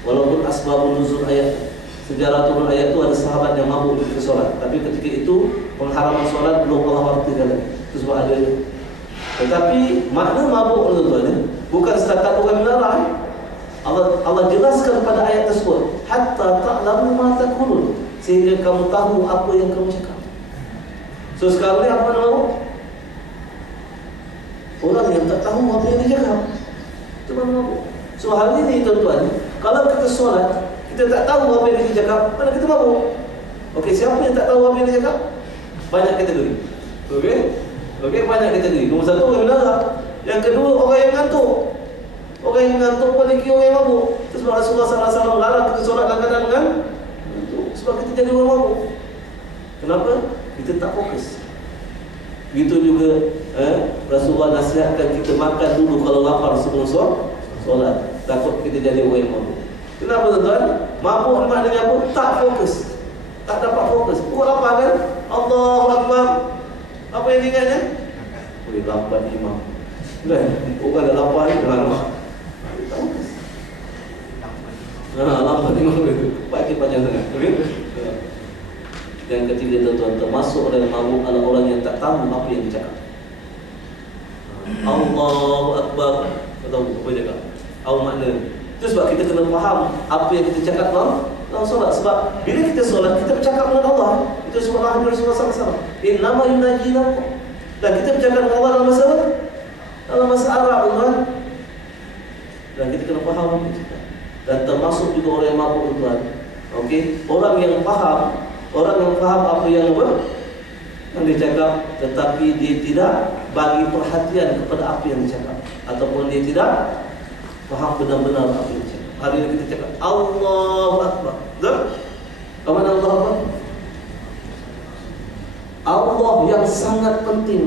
Walaupun asbabun nuzul ayat, sejarah turun ayat itu ada sahabat yang mabuk ketika solat, tapi ketika itu pengharaman solat belum Allah waktukan lagi. Itu sebab ada. Tetapi makna mabuk tuan-tuan bukan setakat orang minarah. Allah jelaskan pada ayat tersebut, hatta ta'lamu ma taqulun, sehingga kamu tahu apa yang kamu cakap. So sekarang ni apa nama? Orang yang tak tahu apa yang dia cakap, itu mana mabuk. So hari ni tuan-tuan, kalau kita solat, kita tak tahu apa yang dia cakap, mana kita mabuk. Okey, siapa yang tak tahu apa yang dia cakap? Banyak kategori. Okey, banyak kategori. Nombor satu, orang minarah. Yang kedua, orang yang ngantuk. Orang yang ngantuk pun lagi orang yang mabuk. Itu sebab Rasulullah SAW melarang kita solat dalam keadaan dengan ngantuk, sebab kita jadi orang mabuk. Kenapa? Kita tak fokus. Begitu juga Rasulullah nasihatkan kita makan dulu kalau lapar sebelum solat. Takut kita jadi orang yang mabuk. Kenapa tuan-tuan? Mabuk maknanya apa? Tak fokus. Tak dapat fokus. Lapar kan? Allahu Akbar. Apa yang ingatnya? Boleh lapar imam. Orang dah lapar ni lama. Lapar imam itu pakai panjang sangat. Okey. Yang ketiga tuan-tuan, termasuk dalam mabuk adalah orang yang tak tahu apa yang dicakap. Allahu Akbar. Tahu apa dia cakap? Apa makna? Itu sebab kita kena faham apa yang kita cakap dalam solat. Sebab bila kita solat, kita bercakap dengan Allah. Itu sebab Rasulullah SAW. Innama yunajina. Dan kita bercakap dengan Allah dalam bahasa Arab tuan. Dan kita kena faham apa yang cakap. Dan termasuk juga orang yang mabuk tuan. Okey, orang yang faham apa yang dia cakap, tetapi dia tidak bagi perhatian kepada apa yang dia cakap, ataupun dia tidak faham benar-benar apa yang dia cakap. Hari ini kita cakap Allahu Akbar. Betul? Apa nama Allah Akbar? Allah yang sangat penting.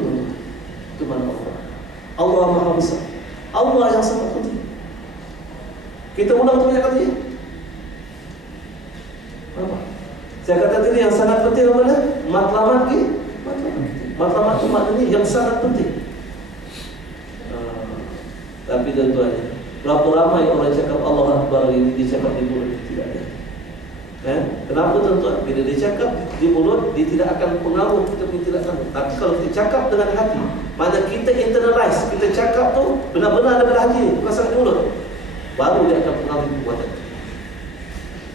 Itu mana Allah? Allah Maha Besar. Allah yang sangat penting. Kita ulang tu banyak kali. Saya kata tadi yang sangat penting apa mana? Matlamat ke? Matlamat itu maknanya yang sangat penting. Tapi tentunya berapa ramai orang cakap Allah Akbar ini dicakap di mulut tidak ada. Kenapa tuan-tuan? Bila dia cakap di mulut, dia tidak akan pengaruh kita punya tidak tahu. Tapi kalau kita cakap dengan hati, mana kita internalize, kita cakap tu benar-benar daripada hati, bukan di mulut, baru dia akan pengaruh perbuatan.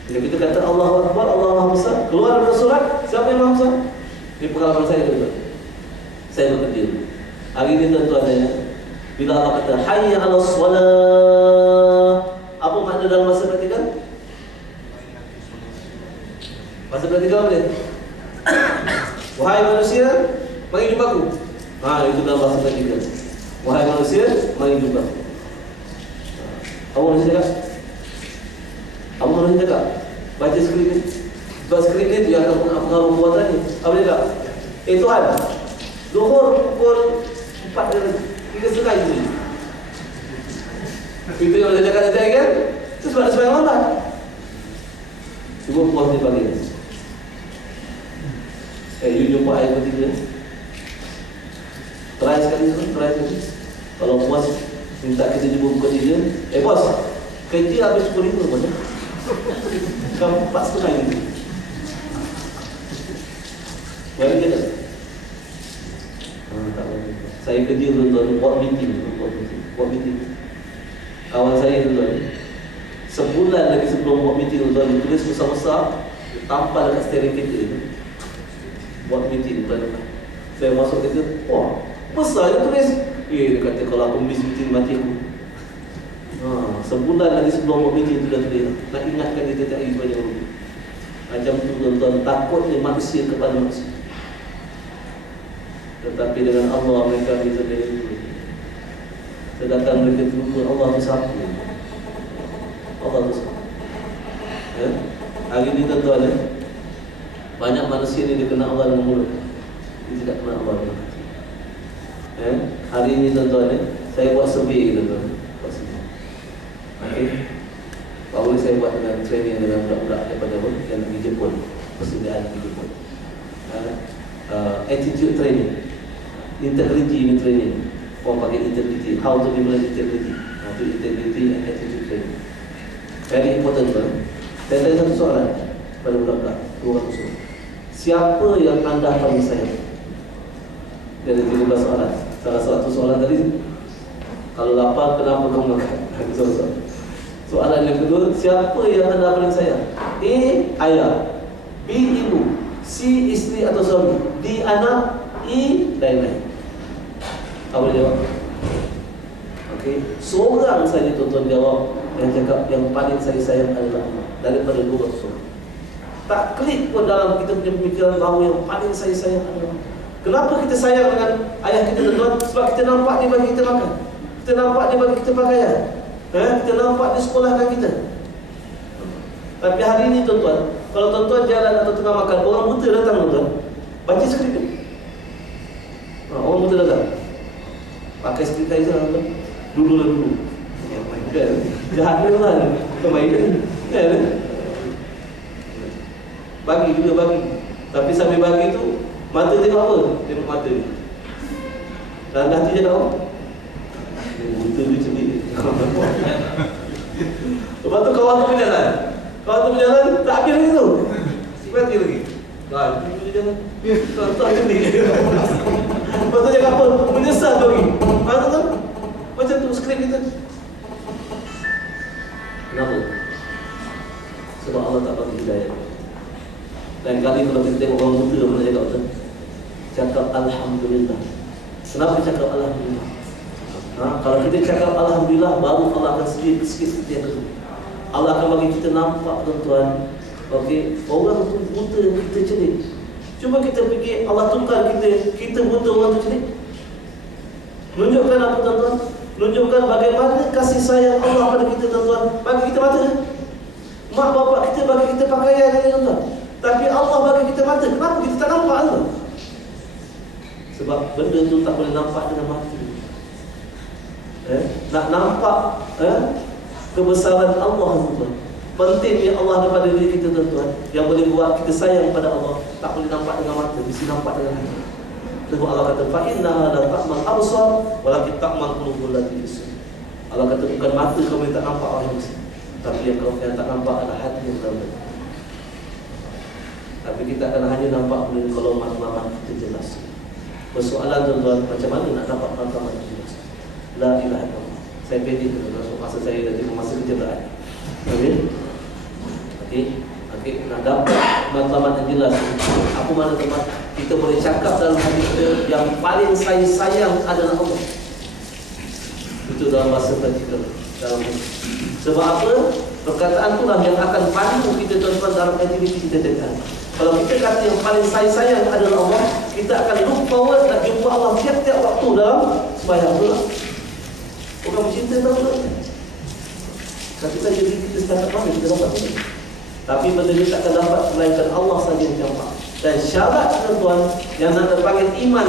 Bila kita kata Allah Akbar, Allah Maha Besar, keluar daripada surat, siapa yang Maha Besar? Ini pengalaman saya tuan-tuan. Saya bekerja. Hari ini tuan-tuan, bila Allah kata hayya 'alas shalah, apa makna dalam bahasa praktikal? Bahasa praktikal apa dia? Wahai manusia, mari jumpaku. Itu dalam bahasa praktikal. Wahai manusia, mari jumpa. Apa manusia cakap? Apa manusia cakap? Baca skrip ni. Sebab skrip ni dia akan pengaruh perbuatan ni. Apa dia cakap? Tuhan, Zuhur pukul 4 kita suka itu. Itu yang dia cakap tadi kan? Itu sebab dia sembahyang lambat. Cuba puas dia pagi ni. You jumpa air ketiga. Try sekali. Kalau puas, minta kita jumpa pukul 3. Bos, kerja habis pukul 5 bos. Kamu 4:30 ini. Bagi dia tak? Tak boleh. Saya kerja tuan-tuan, buat meeting. Kawan saya tuan-tuan, sebulan lagi sebelum buat meeting tuan-tuan, ditulis besar-besar, tampal dekat steering kereta tu. Buat meeting tuan-tuan. Saya masuk kerja, wah, besar dia tulis. Dia kata kalau aku miss meeting mati aku. Sebulan lagi sebelum buat meeting tu dah tulis. Nak ingatkan dia tak hari banyak rugi. Macam tu tuan-tuan, takutnya manusia kepada manusia. Tetapi dengan Allah mereka bisa berhenti. Sedangkan mereka terlupa Allah itu satu. Allah itu satu. Hari ini tuan-tuan, banyak manusia ni dia kenal Allah dengan mulut, dia tidak kenal Allah dengan hati. Hari ini tuan-tuan, saya buat survey tuan-tuan. Okay. Baru ni saya buat dengan training dengan budak-budak daripada yang pergi Jepun, persediaan pergi Jepun. Attitude training, integrity training. Orang pakai integrity, how to implement integrity. Itu integrity and attitude training. Very important kan? Saya tanya satu soalan pada budak-budak, 200 soalan. Siapa yang anda paling sayang? Dari 13 soalan. Salah satu soalan tadi, kalau lapar kenapa kamu makan? Soalan yang kedua, siapa yang anda paling sayang? A. Ayah, B. Ibu, C. Isteri atau suami, D. Anak, E. lain-lain. Apa dia jawab? Okey, seorang saja tuan-tuan jawab yang cakap yang paling saya sayang adalah Allah daripada 200 orang. Tak klik pun dalam kita punya pemikiran bahawa yang paling saya sayang adalah Allah. Kenapa kita sayang dengan ayah kita tuan-tuan? Sebab kita nampak dia bagi kita makan, kita nampak dia bagi kita pakaian, kita nampak dia sekolahkan kita. Tapi hari ini tuan-tuan, kalau tuan-tuan jalan atau tengah makan, orang buta datang tuan-tuan, baca skrip ni. Orang buta datang, pakai skrip saya tuan-tuan. Dulu. Jahat dia tuan, pemain dia. Bagi juga bagi. Tapi sambil bagi tu, mata tengok apa? Tengok mata ni. Dan hati dia tahu. Buta dia sendiri. Lepas tu kawan tu berjalan. Tak habis lagi tu. Berhenti lagi. Dia jalan. Tak habis lagi. Lepas tu cakap apa? Menyesal tu lagi. Lepas tu macam tu skrip kita. Kenapa? Sebab Allah tak bagi hidayah. Lain kali kalau kita tengok orang buta, mana cakap tu? Cakap Alhamdulillah. Kenapa cakap Alhamdulillah? Kalau kita cakap Alhamdulillah, baru Allah akan sikit-sikit yang kedua. Allah akan bagi kita nampak tuan-tuan. Okey, orang tu buta, kita celik. Cuba kita fikir Allah tukar kita buta, orang tu celik. Menunjukkan apa tuan-tuan? Menunjukkan bagaimana kasih sayang Allah pada kita tuan-tuan. Bagi kita mata. Mak bapak kita bagi kita pakaian tuan-tuan. Tapi Allah bagi kita mata. Kenapa kita tak nampak Allah? Sebab benda tu tak boleh nampak dengan mata. Nak nampak kebesaran Allah tuan-tuan, pentingnya Allah daripada diri kita tuan-tuan, yang boleh buat kita sayang pada Allah. Tak boleh nampak dengan mata, mesti nampak dengan hati. Sebab Allah kata fa innaha la ta'mal absar walakin ta'mal qulubul lati fi sudur. Allah kata bukan mata kamu yang tak nampak orang muslim, tapi yang kamu yang tak nampak adalah hati yang kamu. Tapi kita akan hanya nampak kalau matlamat kita jelas. Persoalan tuan-tuan, macam mana nak dapat matlamat jelas? La ilaha illallah. Saya pendek tu masa saya dah tengok masa kerja berat. Okey, nak dapat matlamat yang jelas. Apa mana teman? Kita boleh cakap dalam hati kita yang paling saya sayang adalah Allah. Itu dalam bahasa praktikal. Sebab apa? Perkataan itulah yang akan pandu kita tuan-tuan dalam aktiviti kita dekat. Kalau kita kata yang paling saya sayang adalah Allah, kita akan look forward nak jumpa Allah tiap-tiap waktu dalam sembahyang tu lah. Bukan bercinta tahu tak? Tapi kita jadi kita setakat mana kita dapat ini. Tapi benda ini tak akan dapat melainkan Allah saja yang dapat. Dan syarat tuan-tuan yang nak dipanggil iman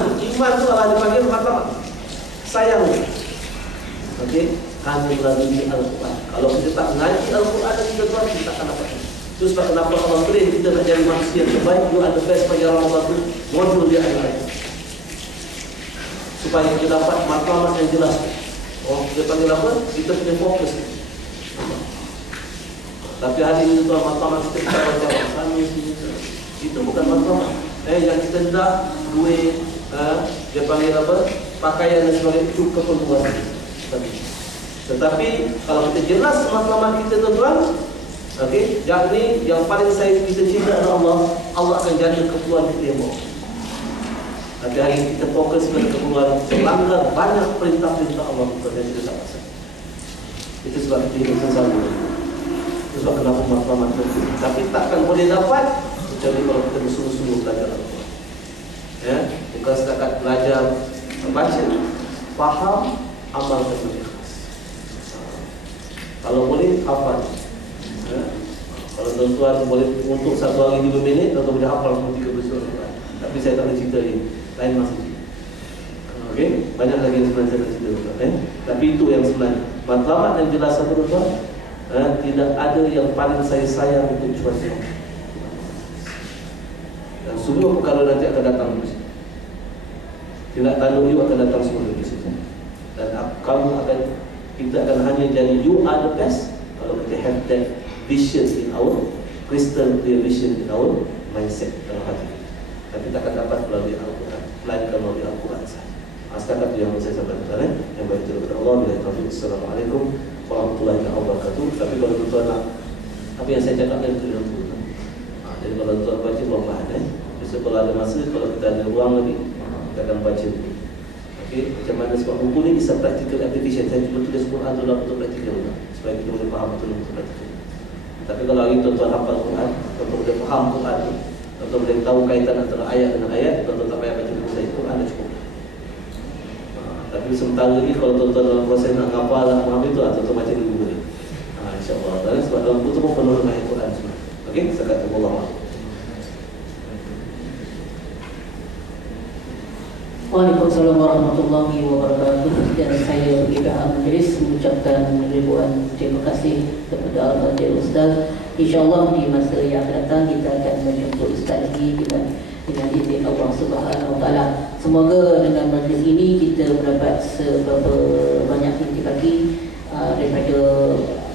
tu adalah dipanggil matlamat sayang. Okey, hanya melalui Al-Quran. Kalau kita tak mengaji Al-Quran dan tuan-tuan, kita akan dapat. Itu sebab kenapa Allah beri kita nak jadi manusia yang terbaik. You are the best bagi Ramadan tu. Modul dia adalah supaya kita dapat matlamat yang jelas. Oh, kita panggil apa? Kita punya fokus. Tapi hari ini tuan matlamat kita baca sama itu bukan matlamat. Yang kita hendak duit, dia panggil apa? Pakaian dan sebagainya itu keperluan. Tetapi kalau kita jelas matlamat kita tuan-tuan, okey, yakni yang paling saya kita cinta adalah Allah, Allah akan jaga keperluan kita yang bawa. Tapi hari ini kita fokus pada keperluan, melanggar banyak perintah-perintah Allah dan kita tak pasal. Itu sebab kita hidup bersama. Itu sebab kenapa matlamat itu. Tapi takkan boleh dapat kecuali kalau kita bersungguh-sungguh belajar Al-Quran. Ya, bukan setakat belajar membaca, faham, amalkan dengan ikhlas. Kalau boleh hafal. Ya. Kalau tuan-tuan boleh untuk satu hari 5 minit, tuan-tuan boleh hafal 30 surah. Tapi saya tak boleh cerita ini. Lain masa cerita. Okey, banyak lagi yang sebenarnya saya nak cerita tuan-tuan. Tapi itu yang sebenarnya. Matlamat yang jelas satu tuan-tuan. Tidak ada yang paling saya sayang untuk cuaca. Dan semua perkara nanti akan datang di sini. Tidak tanda you akan datang semua di sini. Dan kita akan hanya jadi you are the best kalau kita have that vision in our crystal clear vision in our mindset dalam hati. Tapi tak akan dapat melalui Al-Quran, melainkan melalui Al-Quran sahaja. Setakat itu yang saya sampaikan. Yang baik itu kepada Allah. Bila taufiq. Assalamualaikum warahmatullahi wabarakatuh. Tapi kalau tuan-tuan nak, apa yang saya cakap itu yang betul. Jadi kalau tuan baca pelan-pelan. Besok kalau ada masa, kalau kita ada ruang lagi, kita akan baca. Okey, macam mana sebab buku ni bisa practical application. Saya cuba tulis Quran tu dalam bentuk practical supaya kita boleh faham betul bentuk practical. Tapi kalau hari tuan-tuan hafal Quran, tuan-tuan boleh faham Quran tu, tuan-tuan boleh tahu kaitan antara ayat dengan ayat, tuan-tuan tak payah baca buku saya, Quran dah cukup. Tapi sementara ni kalau tuan-tuan dalam proses nak hafal nak faham itu, tuan-tuan baca dulu ni. InsyaAllah. Dan sebab dalam buku tu pun penuh dengan ayat Quran semua. Okey, setakat Allah. Waalaikumsalam warahmatullahi wabarakatuh. Dan saya pihak majlis mengucapkan ribuan terima kasih kepada Al-Fadhil Ustaz. InsyaAllah di masa yang akan datang kita akan menjemput Ustaz lagi dengan izin Allah Subhanahu Wa Taala. Semoga dengan majlis ini kita mendapat seberapa banyak intisari daripada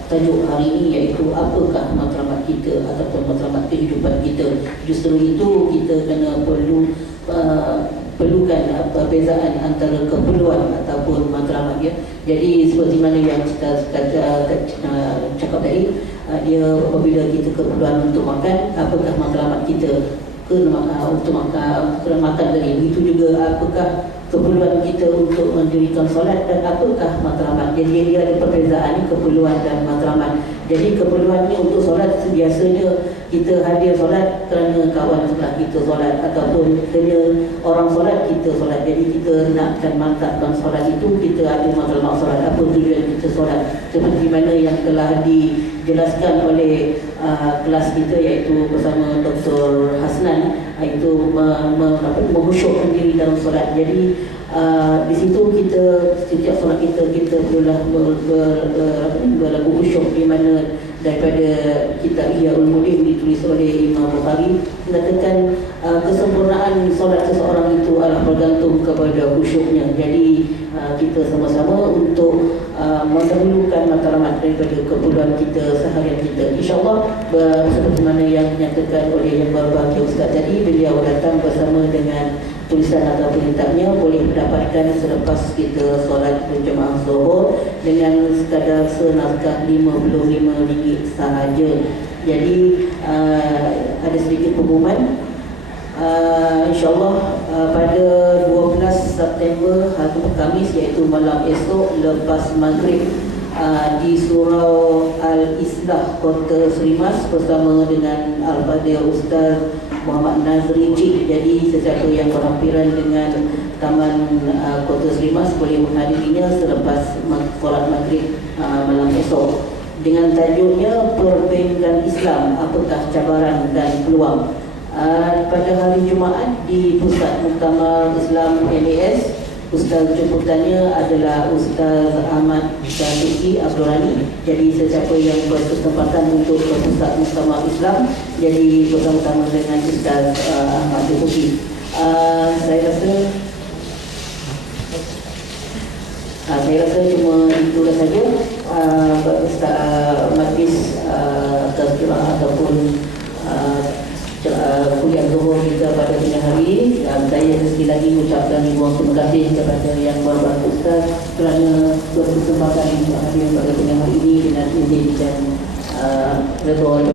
tajuk hari ini, iaitu apakah matlamat kita ataupun matlamat kehidupan kita. Justru itu kita kena perlukan perbezaan antara keperluan ataupun matlamat ya. Jadi seperti mana yang Ustaz cakap tadi, dia apabila kita keperluan untuk makan, apakah matlamat kita untuk makan tadi. Begitu juga apakah keperluan kita untuk mendirikan solat dan apakah matlamat. Jadi dia ada perbezaan keperluan dan matlamat. Jadi keperluannya untuk solat biasanya kita hadir solat kerana kawan sebelah kita solat ataupun kerana orang solat kita solat. Jadi kita nakkan mantapkan solat itu, kita ada matlamat solat, apa tujuan kita solat. Seperti mana yang telah dijelaskan oleh kelas kita iaitu bersama Dr. Hasnan, iaitu menghusyukkan diri dalam solat. Jadi di situ kita setiap solat kita perlulah berlaku khusyuk, di mana daripada kitab Ihya Ulumuddin ditulis oleh Imam Bukhari, mengatakan kesempurnaan solat seseorang itu adalah bergantung kepada khusyuknya. Jadi kita sama-sama untuk mendahulukan matlamat daripada keperluan kita seharian kita. InsyaAllah seperti mana yang dinyatakan oleh yang berbahagia Ustaz tadi, beliau datang bersama dengan tulisan atau kitabnya, boleh mendapatkan selepas kita solat berjemaah zuhur dengan sekadar senaskah RM55 sahaja. Jadi ada sedikit pengumuman. InsyaAllah pada 12 September hari Khamis, iaitu malam esok lepas maghrib, di Surau Al-Islah Kota Serimas bersama dengan Al-Fadhil Ustaz Muhammad Nazri Cik. Jadi sesiapa yang berhampiran dengan Taman Kota Serimas boleh menghadirinya selepas solat maghrib malam esok, dengan tajuknya Perbankan Islam, Apakah Cabaran dan Peluang. Pada hari Jumaat di Pusat Muktamar Islam NAS, Ustaz jemputannya adalah Ustaz Ahmad Syafiqi Abdul Rani. Jadi sesiapa yang berkesempatan untuk ke Pusat Muktamar Islam, jadi bersama-sama dengan Ustaz Ahmad Syafiqi. Saya rasa cuma itulah saja majlis tazkirah ataupun kuliah zuhur kita pada dini hari. Saya sekali lagi ucapkan ribuan terima kasih kepada yang berbantu Ustaz kerana berkesempatan untuk hadir pada dini hari ini dengan izin dan redha